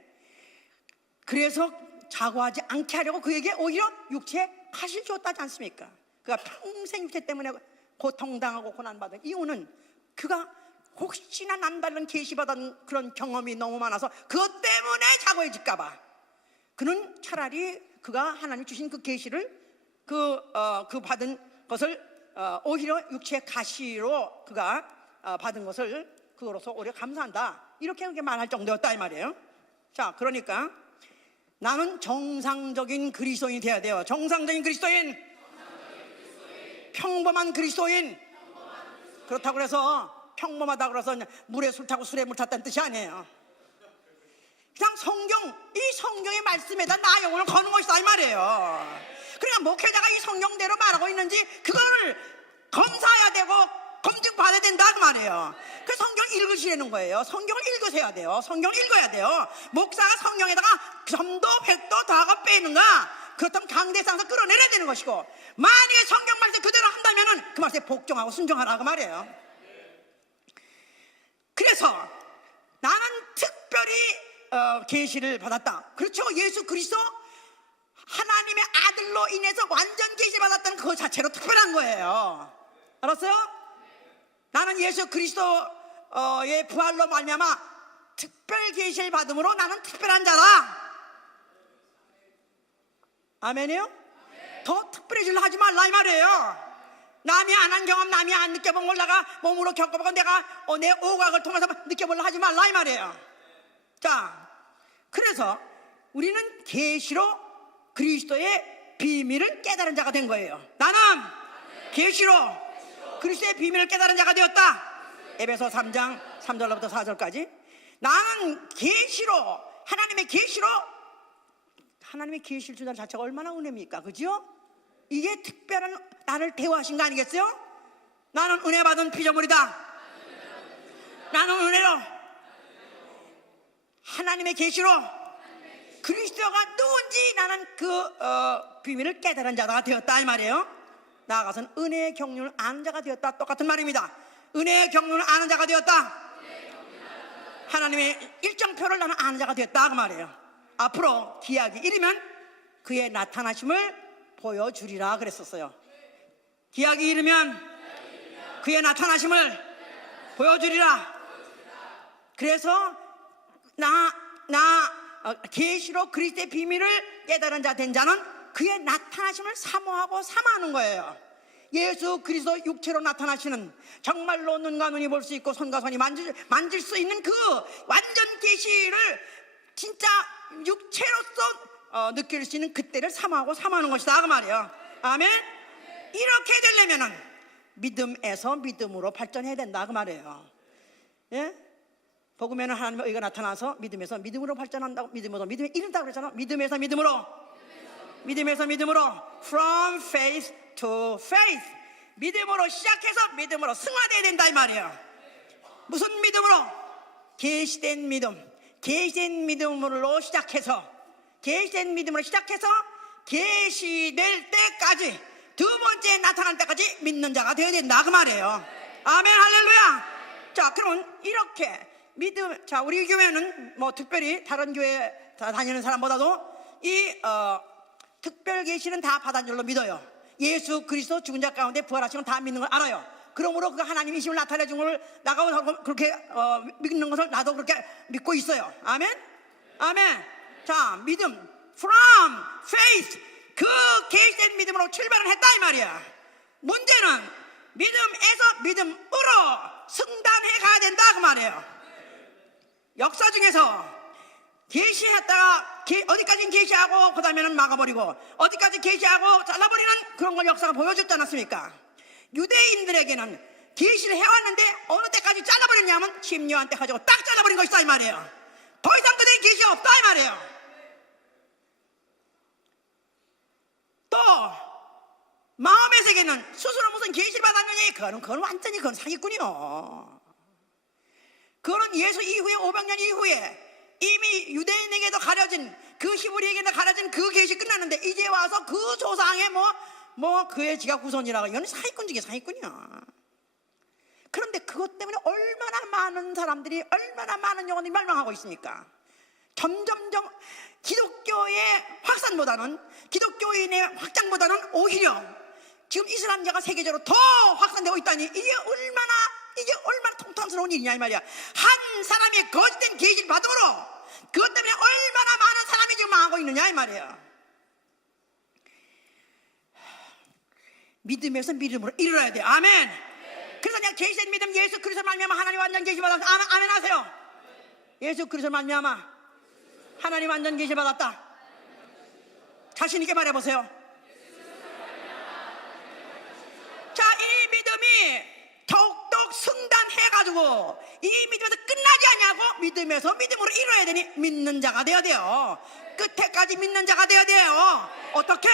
그래서 자고하지 않게 하려고 그에게 오히려 육체에 가시를 줬다지 않습니까? 그가 평생 육체 때문에 고통당하고 고난받은 이유는 그가 혹시나 남다른 계시받은 그런 경험이 너무 많아서 그것 때문에 자고해질까 봐 그는 차라리 그가 하나님 주신 그 계시를 그 받은 것을 오히려 육체의 가시로 그가 받은 것을 그거로서 오히려 감사한다, 이렇게 말할 정도였다 이 말이에요. 자, 그러니까 나는 정상적인 그리스도인이 돼야 돼요. 정상적인 그리스도인, 평범한 그리스도인. 그렇다고 해서 평범하다고 그래서 물에 술 타고 술에 물 탔다는 뜻이 아니에요. 그냥 이 성경의 말씀에다 나 영혼을 거는 것이다 이 말이에요. 그러니까 목회자가 이 성경대로 말하고 있는지 그거를 검사해야 되고 검증받아야 된다 그 말이에요. 그 성경 읽으시라는 거예요. 성경을 읽으셔야 돼요. 성경을 읽어야 돼요. 목사가 성경에다가 점도 백도 더하고 빼는가, 그렇다면 강대상에서 끌어내려야 되는 것이고, 만약에 성경 말씀 그대로 한다면 그 말씀에 복종하고 순종하라 그 말이에요. 그래서 나는 특별히 계시를 받았다. 그렇죠. 예수 그리스도 하나님의 아들로 인해서 완전 계시를 받았다는 그것 자체로 특별한 거예요. 알았어요? 나는 예수 그리스도의 부활로 말미암아 특별 계시를 받음으로 나는 특별한 자다. 아멘이요? 더 특별해지려 하지 말라 이 말이에요. 남이 안 한 경험, 남이 안 느껴본 걸 내가 몸으로 겪어보고 내가 내 오각을 통해서 느껴보려 하지 말라 이 말이에요. 자, 그래서 우리는 계시로 그리스도의 비밀을 깨달은 자가 된 거예요. 나는 계시로 그리스도의 비밀을 깨달은 자가 되었다. 에베소 3장 3절부터 4절까지 나는 계시로, 하나님의 계시로, 하나님의 계시를 주는 자체가 얼마나 은혜입니까? 그죠? 이게 특별한 나를 대우하신 거 아니겠어요? 나는 은혜 받은 피조물이다. 나는 은혜로 하나님의 계시로 그리스도가 누군지 나는 그 비밀을 깨달은 자가 되었다 이 말이에요. 나아가서는 은혜의 경륜을 아는 자가 되었다, 똑같은 말입니다. 은혜의 경륜을 아는 자가 되었다. 하나님의 일정표를 나는 아는 자가 되었다 그 말이에요. 앞으로 기약이 이르면 그의 나타나심을 보여주리라 그랬었어요. 기약이 이르면 그의 나타나심을 보여주리라. 그래서 계시로 그리스도의 비밀을 깨달은 자 된 자는 그의 나타나심을 사모하고 사모하는 거예요. 예수 그리스도 육체로 나타나시는, 정말로 눈과 눈이 볼 수 있고 손과 손이 만질 수 있는 그 완전 계시를 진짜 육체로서 느낄 수 있는 그때를 사모하고 사모하는 것이다 그 말이에요. 아멘. 이렇게 되려면은 믿음에서 믿음으로 발전해야 된다 그 말이에요. 예? 복음에는 하나님의 의가 나타나서 믿음에서 믿음으로 발전한다고, 믿음에서 믿음에 이른다고 그랬잖아. 믿음에서 믿음으로, 믿음에서 믿음으로, from faith to faith. 믿음으로 시작해서 믿음으로 승화되어야 된다 이 말이에요. 무슨 믿음으로? 계시된 믿음. 계시된 믿음으로 시작해서, 계시된 믿음으로 시작해서 계시될 때까지, 두 번째 나타날 때까지 믿는 자가 되어야 된다 그 말이에요. 아멘 할렐루야. 자, 그러면 이렇게 믿음, 자, 우리 교회는 뭐 특별히 다른 교회 다니는 사람보다도 이 특별 계시는 다 받은 줄로 믿어요. 예수 그리스도 죽은 자 가운데 부활하신 건 다 믿는 걸 알아요. 그러므로 그 하나님의 힘을 나타내 준 걸 나가고 그렇게 믿는 것을 나도 그렇게 믿고 있어요. 아멘? 아멘. 자, 믿음, from faith, 그 계시된 믿음으로 출발을 했다 이 말이야. 문제는 믿음에서 믿음으로 승단해 가야 된다 그 말이에요. 역사 중에서 계시했다가 어디까지 계시하고 그 다음에는 막아버리고 어디까지 계시하고 잘라버리는 그런 걸 역사가 보여줬지 않았습니까? 유대인들에게는 계시를 해왔는데 어느 때까지 잘라버렸냐면 심요한 때 가지고 딱 잘라버린 것이다 이 말이에요. 더 이상 그들에게 계시가 없다 이 말이에요. 또 마음의 세계는 스스로 무슨 계시를 받았느니 그건 완전히 그건 사기꾼이요. 그거는 예수 이후에 500년 이후에 이미 유대인에게도 가려진, 그 히브리에게도 가려진 그 계시 끝났는데 이제 와서 그 조상의 뭐 그의 지각 후손이라고, 이건 사기꾼 중에 사기꾼이야. 그런데 그것 때문에 얼마나 많은 사람들이, 얼마나 많은 영혼이 멸망하고 있습니까? 점점점 기독교의 확산보다는, 기독교인의 확장보다는 오히려 지금 이슬람교가 세계적으로 더 확산되고 있다니, 이게 얼마나 통탄스러운 일이냐 이 말이야. 한 사람의 거짓된 계시를 받음으로 그것 때문에 얼마나 많은 사람이 지금 망하고 있느냐 이 말이에요. 믿음에서 믿음으로 이르러야 돼. 아멘. 그래서 내가 계시된 믿음, 예수 그리스도 말미암아 하나님 완전 계시 받았다. 아멘 하세요. 예수 그리스도 말미암아 하나님 완전 계시 받았다. 자신 있게 말해보세요. 자, 이 믿음이 더욱더 승단해가지고 이 믿음에서 끝나지 않냐고, 믿음에서 믿음으로 이루어야 되니 믿는 자가 되어야 돼요. 끝에까지 믿는 자가 되어야 돼요. 어떻게?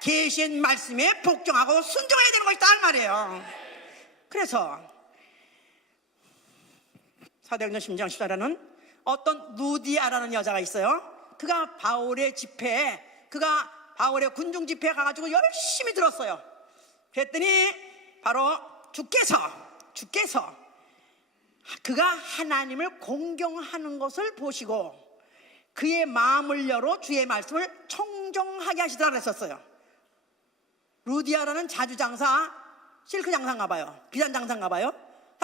계신 말씀에 복종하고 순종해야 되는 것이다 이 말이에요. 그래서 사도행전 10장 14절에는 어떤 루디아라는 여자가 있어요. 그가 바울의 집회에, 그가 바울의 군중 집회에 가가지고 열심히 들었어요. 그랬더니 바로 주께서 그가 하나님을 공경하는 것을 보시고 그의 마음을 열어 주의 말씀을 청정하게 하시더라 그랬었어요. 루디아라는 자주장사, 실크 장사인가 봐요. 비단 장사인가 봐요.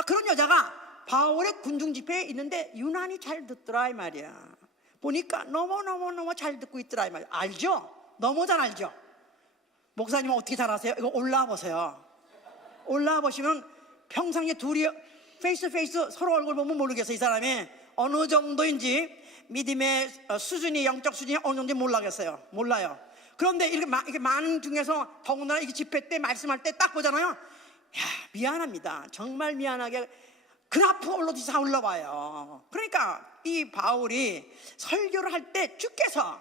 그런 여자가 바울의 군중 집회에 있는데 유난히 잘 듣더라 이 말이야. 보니까 너무 잘 듣고 있더라 이 말이야. 알죠? 너무 잘 알죠? 목사님은 어떻게 잘 아세요? 이거 올라와 보세요. 올라와 보시면 평상시에 둘이 페이스 투 페이스 서로 얼굴 보면 모르겠어요. 이 사람이 어느 정도인지, 믿음의 수준이, 영적 수준이 어느 정도인지 몰라요. 그런데 이렇게 많은 중에서 더군다나 이게 집회 때 말씀할 때 딱 보잖아요. 야, 미안합니다. 정말 미안하게 그래프 올라듯이 다 올라와요. 그러니까 이 바울이 설교를 할 때 주께서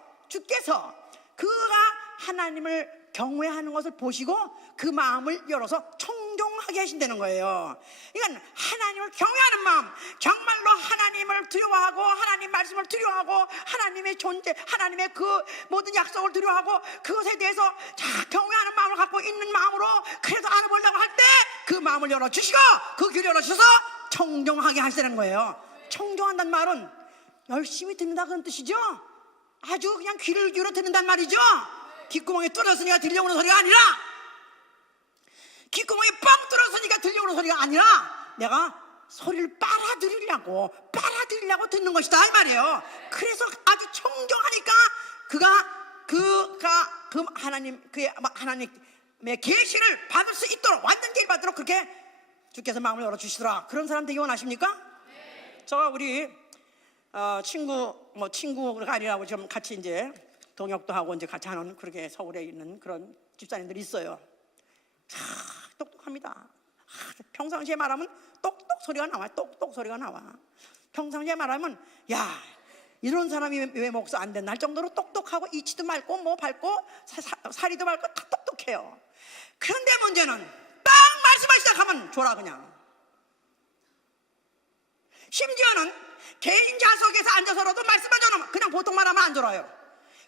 그가 하나님을 경외하는 것을 보시고 그 마음을 열어서 청종하게 하신다는 거예요. 이건 하나님을 경외하는 마음, 정말로 하나님을 두려워하고 하나님 말씀을 두려워하고 하나님의 존재, 하나님의 그 모든 약속을 두려워하고 그것에 대해서 경외하는 마음을 갖고 있는 마음으로 그래도 알아보려고 할 때 그 마음을 열어주시고 그 귀를 열어주셔서 청종하게 하시는 거예요. 청종한다는 말은 열심히 듣는다 그런 뜻이죠. 아주 그냥 귀를 기울여 듣는단 말이죠. 귓구멍이 뚫었으니까 들려오는 소리가 아니라, 귓구멍이 뻥 뚫었으니까 들려오는 소리가 아니라 내가 소리를 빨아들이려고 듣는 것이다 이 말이에요. 그래서 아주 청정하니까 그가 하나님의 계시를 받을 수 있도록, 완전 계시를 받도록 그렇게 주께서 마음을 열어주시더라. 그런 사람 되기 원하십니까? 네. 제가 우리 친구가 아니라고 좀 같이 이제 동역도 하고 이제 같이 하는, 그렇게 서울에 있는 그런 집사님들이 있어요. 똑똑합니다. 평상시에 말하면 똑똑 소리가 나와요. 똑똑 소리가 나와. 평상시에 말하면 야, 이런 사람이 왜 목사 안 됐나 할 정도로 똑똑하고 이치도 맑고 뭐 밝고 사리도 밝고 다 똑똑해요. 그런데 문제는 딱 말씀하기 시작하면 졸아 그냥. 심지어는 개인 좌석에서 앉아서라도 말씀만 전하면 그냥 보통 말하면 안 졸아요.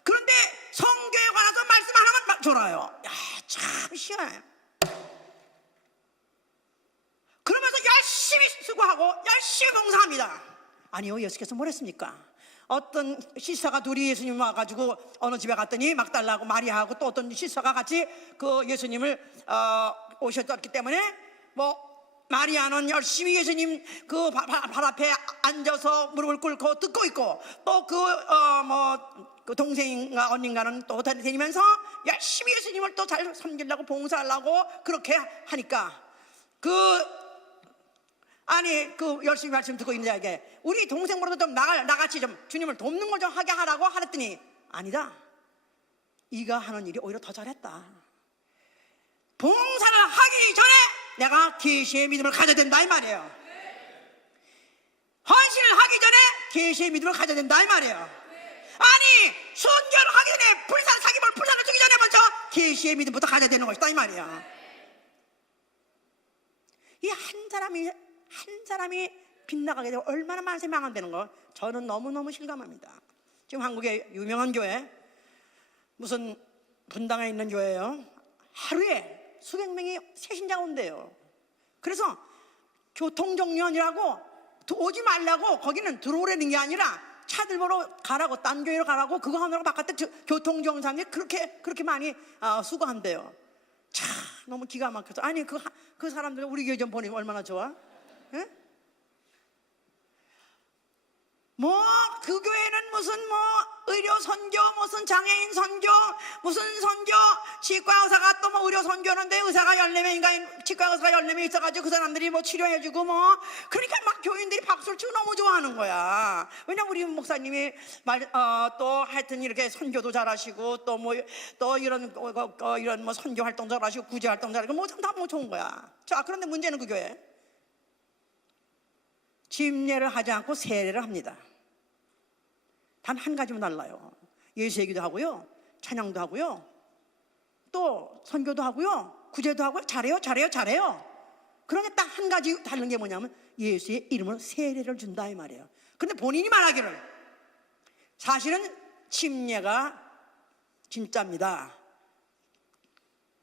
그런데 성경에 관해서 말씀 안 하면 졸아요. 야, 참 희한해. 그러면서 열심히 수고하고 열심히 봉사합니다. 아니요, 예수께서 뭘 했습니까? 어떤 시사가 둘이 예수님 와가지고 어느 집에 갔더니 막달라하고 마리아하고 또 어떤 시사가 같이 그 예수님을 오셨기 때문에 마리아는 열심히 예수님 그 발 앞에 앉아서 무릎을 꿇고 듣고 있고, 또 그 동생인가 언닌가는 또 다니면서 열심히 예수님을 또 잘 섬기려고 봉사하려고 그렇게 하니까 열심히 말씀 듣고 있는 자에게 우리 동생보다도 좀 나같이 좀 주님을 돕는 걸 좀 하게 하라고 하랬더니 아니다, 이가 하는 일이 오히려 더 잘했다. 봉사를 하기 전에 내가 계시의 믿음을 가져야 된다 이 말이에요. 헌신을 하기 전에 계시의 믿음을 가져야 된다 이 말이에요. 아니, 순교를 하기 전에 불산을 주기 전에 먼저 계시의 믿음부터 가져야 되는 것이다 이 말이야. 이 한 사람이 빗나가게 되면 얼마나 많은 사람이 망한다는 거 저는 너무너무 실감합니다. 지금 한국의 유명한 교회, 무슨 분당에 있는 교회예요. 하루에 수백 명이 새신자가 온대요. 그래서 교통정리원이라고 오지 말라고 거기는 들어오라는 게 아니라 차들 보러 가라고, 딴 교회로 가라고, 그거 하느라고 바깥에 교통정리사람들이 그렇게 많이 수고한대요. 참 너무 기가 막혀서. 아니 그 사람들 우리 교회 좀 보내면 얼마나 좋아? 예? 그 교회는 무슨 의료 선교, 무슨 장애인 선교, 무슨 선교, 치과 의사가 또 의료 선교하는데 의사가 14명인가, 치과 의사가 14명 있어가지고 그 사람들이 치료해주고 그러니까 막 교인들이 박수를 치고 너무 좋아하는 거야. 왜냐면 우리 목사님이 또 하여튼 이렇게 선교도 잘하시고 또 이런 선교 활동 잘하시고 구제 활동 잘하시고 다 좋은 거야. 자, 그런데 문제는 그 교회 침례를 하지 않고 세례를 합니다. 단 한 가지만 달라요. 예수 얘기도 하고요, 찬양도 하고요, 또 선교도 하고요, 구제도 하고요. 잘해요. 그런데 딱 한 가지 다른 게 뭐냐면 예수의 이름으로 세례를 준다 이 말이에요. 그런데 본인이 말하기를 사실은 침례가 진짜입니다.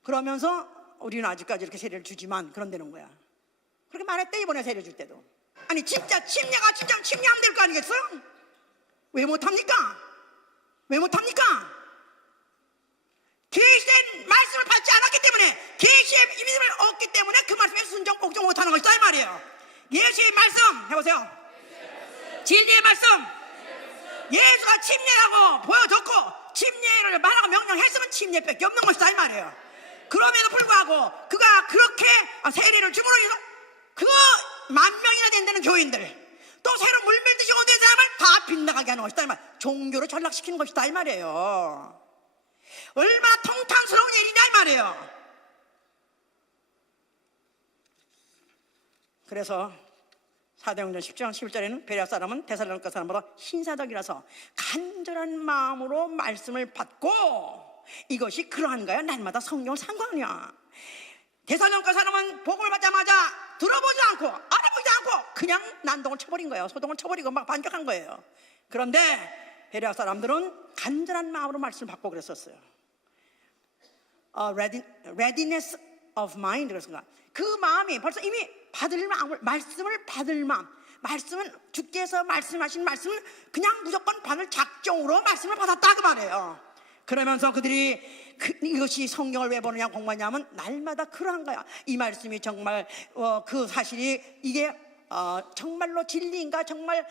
그러면서 우리는 아직까지 이렇게 세례를 주지만 그런다는 거야. 그렇게 말했대 이번에 세례 줄 때도. 아니 진짜 침례가 진짜 침례하면 될 거 아니겠어요? 왜 못합니까? 계시된 말씀을 받지 않았기 때문에, 계시의 믿음을 얻기 때문에 그 말씀에 순종 복종 못하는 것이다 이 말이에요. 예수의 말씀 해보세요. 진리의 말씀, 예수가 침례라고 보여줬고 침례를 말하고 명령했으면 침례밖에 없는 것이다 이 말이에요. 그럼에도 불구하고 그가 그렇게 세례를 줌으로 해서 그 10,000명이나 된다는 교인들, 또 새로 물밀듯이 오는 사람을 다 빗나가게 하는 것이다 이 말. 종교로 전락시키는 것이다 이 말이에요. 얼마나 통탄스러운 일이냐 이 말이에요. 그래서 사도행전 10장 11절에는 베레아 사람은 데살로니가 사람보다 신사적이라서 간절한 마음으로 말씀을 받고, 이것이 그러한가요? 날마다 성경을 상고하냐. 데살로니가 사람은 복음을 받자마자 들어보지 않고 알아보지 않고 그냥 난동을 쳐버린 거예요. 소동을 쳐버리고 막 반격한 거예요. 그런데 베레아 사람들은 간절한 마음으로 말씀을 받고 그랬었어요. readiness of mind, 그래서 그 마음이 벌써 이미 받을 마음을, 말씀을 받을 마음, 말씀은 주께서 말씀하신 말씀을 그냥 무조건 받을 작정으로 말씀을 받았다 그 말이에요. 그러면서 그들이 이것이 성경을 왜 보느냐 공부하냐면 날마다 그러한 거야. 이 말씀이 정말 그 사실이 이게 정말로 진리인가, 정말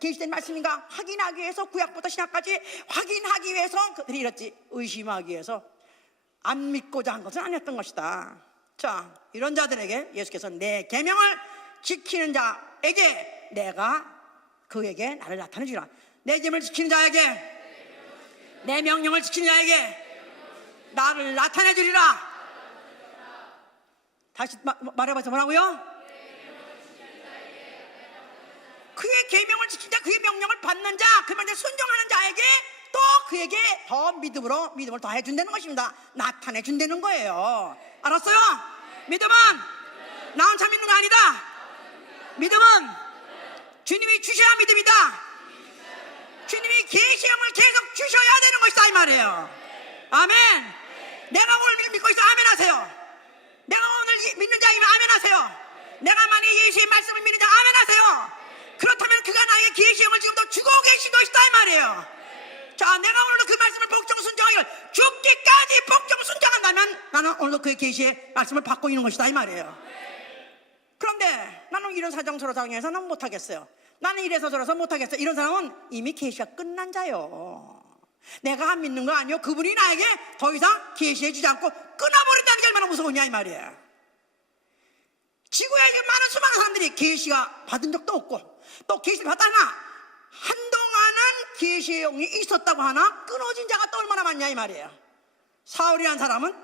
계시된 말씀인가 확인하기 위해서 구약부터 신약까지 확인하기 위해서 그들이 이렇지 의심하기 위해서 안 믿고자 한 것은 아니었던 것이다. 자, 이런 자들에게 예수께서 내 계명을 지키는 자에게 내가 그에게 나를 나타내 주라. 내 계명을 지키는 자에게, 내 명령을 지키는 자에게 나를 나타내 주리라. 다시 말해봐서 뭐라고요? 그의 계명을 지킨 자, 그의 명령을 받는 자, 그 명령에 순종하는 자에게 또 그에게 더 믿음을 더해 준다는 것입니다. 나타내 준다는 거예요. 알았어요? 믿음은 나 혼자 믿는 거 아니다. 믿음은 주님이 주셔야 믿음이다. 주님이 계시형을 계속 주셔야 되는 것이다 이 말이에요. 아멘. 내가 오늘 믿고 있어 아멘 하세요. 내가 오늘 믿는 자이면 아멘 하세요. 내가 만약에 예수의 말씀을 믿는 자 아멘 하세요. 그렇다면 그가 나에게 계시형을 지금도 주고 계신 것이다 이 말이에요. 자, 내가 오늘도 그 말씀을 복종 순종하기를 죽기까지 복종 순종한다면 나는 오늘도 그의 계시의 말씀을 받고 있는 것이다 이 말이에요. 그런데 나는 이런 사정서로상에서 는 못하겠어요. 나는 이래서 저래서 못하겠어요. 이런 사람은 이미 계시가 끝난 자요. 내가 안 믿는 거 아니요. 그분이 나에게 더 이상 계시해 주지 않고 끊어버린다는 게 얼마나 무서우냐 이 말이에요. 지구에 많은 수많은 사람들이 계시가 받은 적도 없고 또 계시를 받다가 한동안은 계시의 영이 있었다고 하나 끊어진 자가 또 얼마나 많냐 이 말이에요. 사울이라는 사람은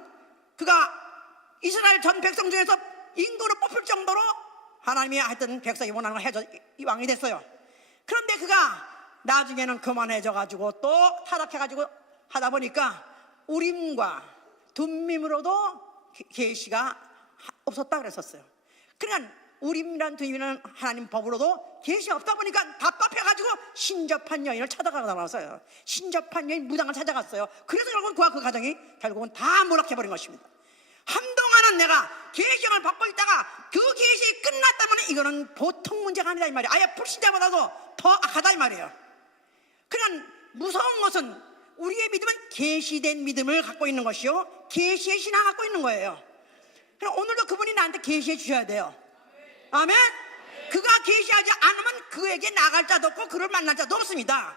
그가 이스라엘 전 백성 중에서 인구로 뽑힐 정도로 하나님이 하여튼 백성이 원하는 걸 해줘 이 왕이 됐어요. 그런데 그가 나중에는 교만해져가지고 또 타락해가지고 하다 보니까 우림과 둠밈으로도 계시가 없었다 그랬었어요. 그러니까 우림이란 둠임이라는 하나님 법으로도 계시가 없다 보니까 답답해가지고 신접한 여인을 찾아가고 나왔어요. 신접한 여인 무당을 찾아갔어요. 그래서 결국은 그 가정이 결국은 다 몰락해버린 것입니다. 한동안은 내가 계시를 받고 받고 있다가 그 계시 끝났다면 이거는 보통 문제가 아니다 이 말이에요. 아예 불신자보다도 더 악하다 이 말이에요. 그냥 무서운 것은 우리의 믿음은 계시된 믿음을 갖고 있는 것이요, 계시의 신앙을 갖고 있는 거예요. 그럼 오늘도 그분이 나한테 계시해 주셔야 돼요. 아멘. 그가 계시하지 않으면 그에게 나갈 자도 없고 그를 만날 자도 없습니다.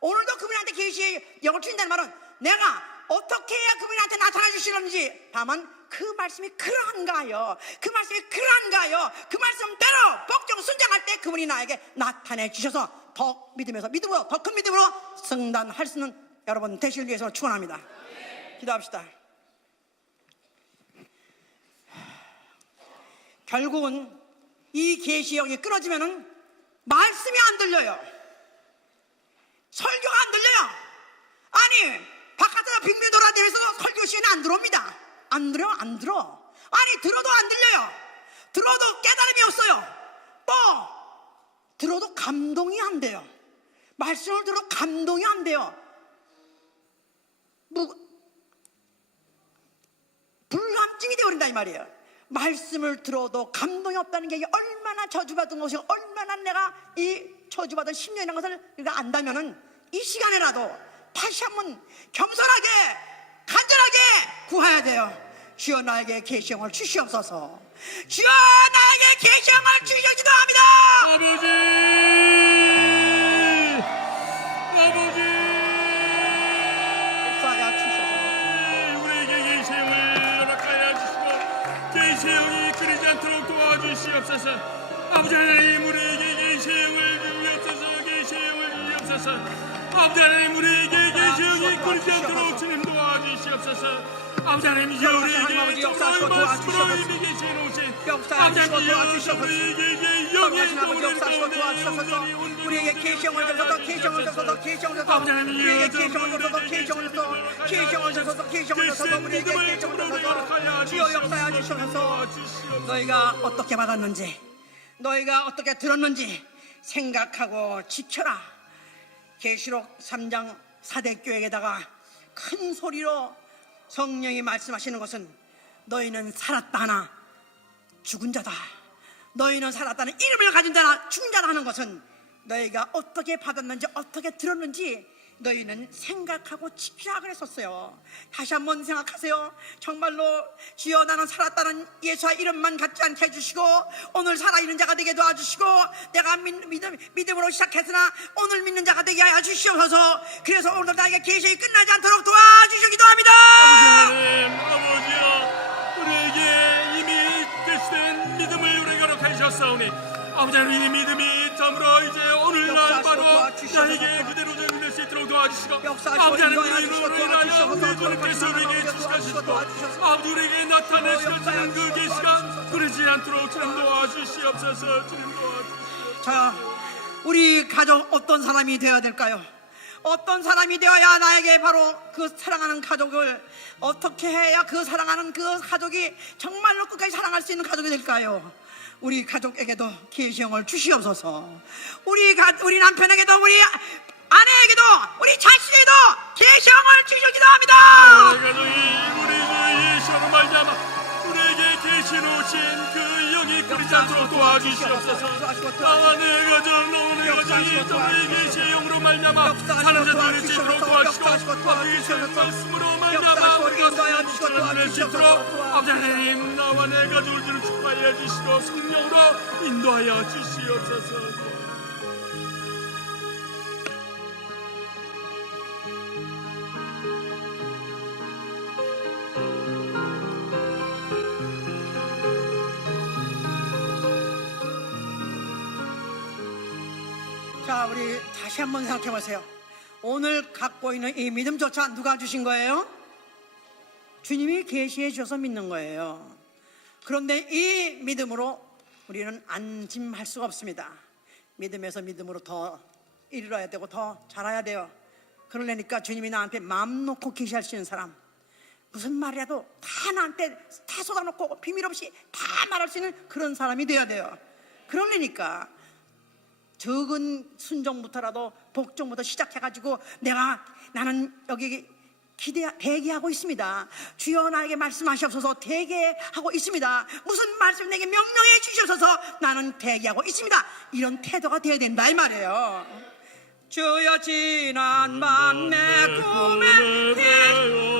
오늘도 그분한테 계시의 영을 주신다는 말은 내가 어떻게 해야 그분한테 나타나 주시는지, 다만 그 말씀이 그러한가요? 그 말씀이 그러한가요? 그 말씀대로 복종 순종할 때 그분이 나에게 나타내 주셔서 더 믿음에서 믿음으로, 더 큰 믿음으로 승단할 수 있는 여러분 되시길 위해서 축원합니다. 기도합시다. 결국은 이 계시의 영이 끊어지면은 말씀이 안 들려요. 설교가 안 들려요. 아니 바깥에서 빙빙 돌아다니면서도 설교 시간에 안 들어옵니다. 안 들어. 아니 들어도 안 들려요. 들어도 깨달음이 없어요. 또 들어도 감동이 안 돼요. 말씀을 들어도 감동이 안 돼요. 불감증이 되어버린다 이 말이에요. 말씀을 들어도 감동이 없다는 게 얼마나 저주받은 것이, 얼마나 내가 이 저주받은 10년이라는 것을 우리가 안다면은 이 시간에라도 다시 한번 겸손하게 간절하게 구해야 돼요. 주여 나에게 계시형을 주시옵소서. 주여 나에게 계시형을 주시옵소서. 기도합니다. 아버지 역사하여 주셔서 우리에게 계시형을 허락하여 주시고 계시형이 끊이지 않도록 도와주시옵소서. 아버지 하나님 우리에게 계시형을 주시옵소서. 계시형을 주시옵소서. 아버지 하나님 우리에게 계시형이 끊이지 않도록 주님 도와주시옵소서. 아버지 하나님 이제 우리에게 정말 말씀으로 이미 계시해 놓으신 아버지 하나님 우리에게 영의 영혼을 가운데 우리에게 계시형을 주셔서, 계시형을 주셔서, 계시형을 주셔서, 우리에게 계시형을 주셔서, 계시형을 주셔서, 계시형을 주셔서, 계시형을 주셔서, 우리에게 계시형을 주셔서 주여 역사하여 주셔서 너희가 어떻게 받았는지, 너희가 어떻게 들었는지 생각하고 지켜라. 계시록 3장 4대 교회에다가 큰 소리로 성령이 말씀하시는 것은 너희는 살았다 하나 죽은 자다, 너희는 살았다는 이름을 가진 자나 죽은 자다 하는 것은 너희가 어떻게 받았는지 어떻게 들었는지 너희는 생각하고 지키라 그랬었어요. 다시 한번 생각하세요. 정말로 주여 나는 살았다는 예수와 이름만 갖지 않게 해주시고 오늘 살아있는 자가 되게 도와주시고 내가 믿음으로 시작했으나 오늘 믿는 자가 되게 하여 주시옵소서. 그래서 오늘 나에게 계시가 끝나지 않도록 도와주시기 기도합니다. 아버지여 우리에게 이미 계시된 믿음을 우리에게 허락하셨사오니 아버지 하나님 이 믿음이 참으로 이제 오늘날 바로 나에게 그대로 전될 수 있도록 도와주시고 아버지 하나님 우리로 인하여 우리 주님께서 우리에게 주시고 아버지 우리에게 나타내시는 그 계시가 그러지 않도록 주님 도와주시옵소서. 주님 도와주시옵소서. 자, 우리 가족 어떤 사람이 되어야 될까요? 어떤 사람이 되어야 나에게 바로 그 사랑하는 가족을 어떻게 해야 그 사랑하는 그 가족이 정말로 끝까지 사랑할 수 있는 가족이 될까요? 우리 가족에게도 계시형을 주시옵소서. 우리 남편에게도 우리 아내에게도 우리 자식에게도 계시형을 주시기도 합니다. 우리 예수로 말미암아 우리에게 계시 놓으신 그 영이 끊이지 않도록 도와주시옵소서. 나와 내 가정 너의 가정이 저의 계시의 영으로 말미암아 사는 자들을 지도록 도와주시고 예수의 말씀으로 말미암아 우리가 사는 자들을 지도록 아버지 하나님 나와 내 가족을 주를 축복하여 주시고 성령으로 인도하여 주시옵소서. 자, 우리 다시 한번 생각해 보세요. 오늘 갖고 있는 이 믿음조차 누가 주신 거예요? 주님이 계시해 주셔서 믿는 거예요. 그런데 이 믿음으로 우리는 안심할 수가 없습니다. 믿음에서 믿음으로 더 이르러야 되고 더 자라야 돼요. 그러려니까 주님이 나한테 마음 놓고 계시할 수 있는 사람, 무슨 말이라도 다 나한테 다 쏟아놓고 비밀 없이 다 말할 수 있는 그런 사람이 돼야 돼요. 그러려니까 적은 순종부터라도 복종부터 시작해가지고 나는 여기 대기하고 있습니다. 주여 나에게 말씀하시옵소서 대기하고 있습니다. 무슨 말씀 내게 명령해 주시옵소서 나는 대기하고 있습니다. 이런 태도가 되어야 된다 이 말이에요. 주여 지난 밤 내 꿈에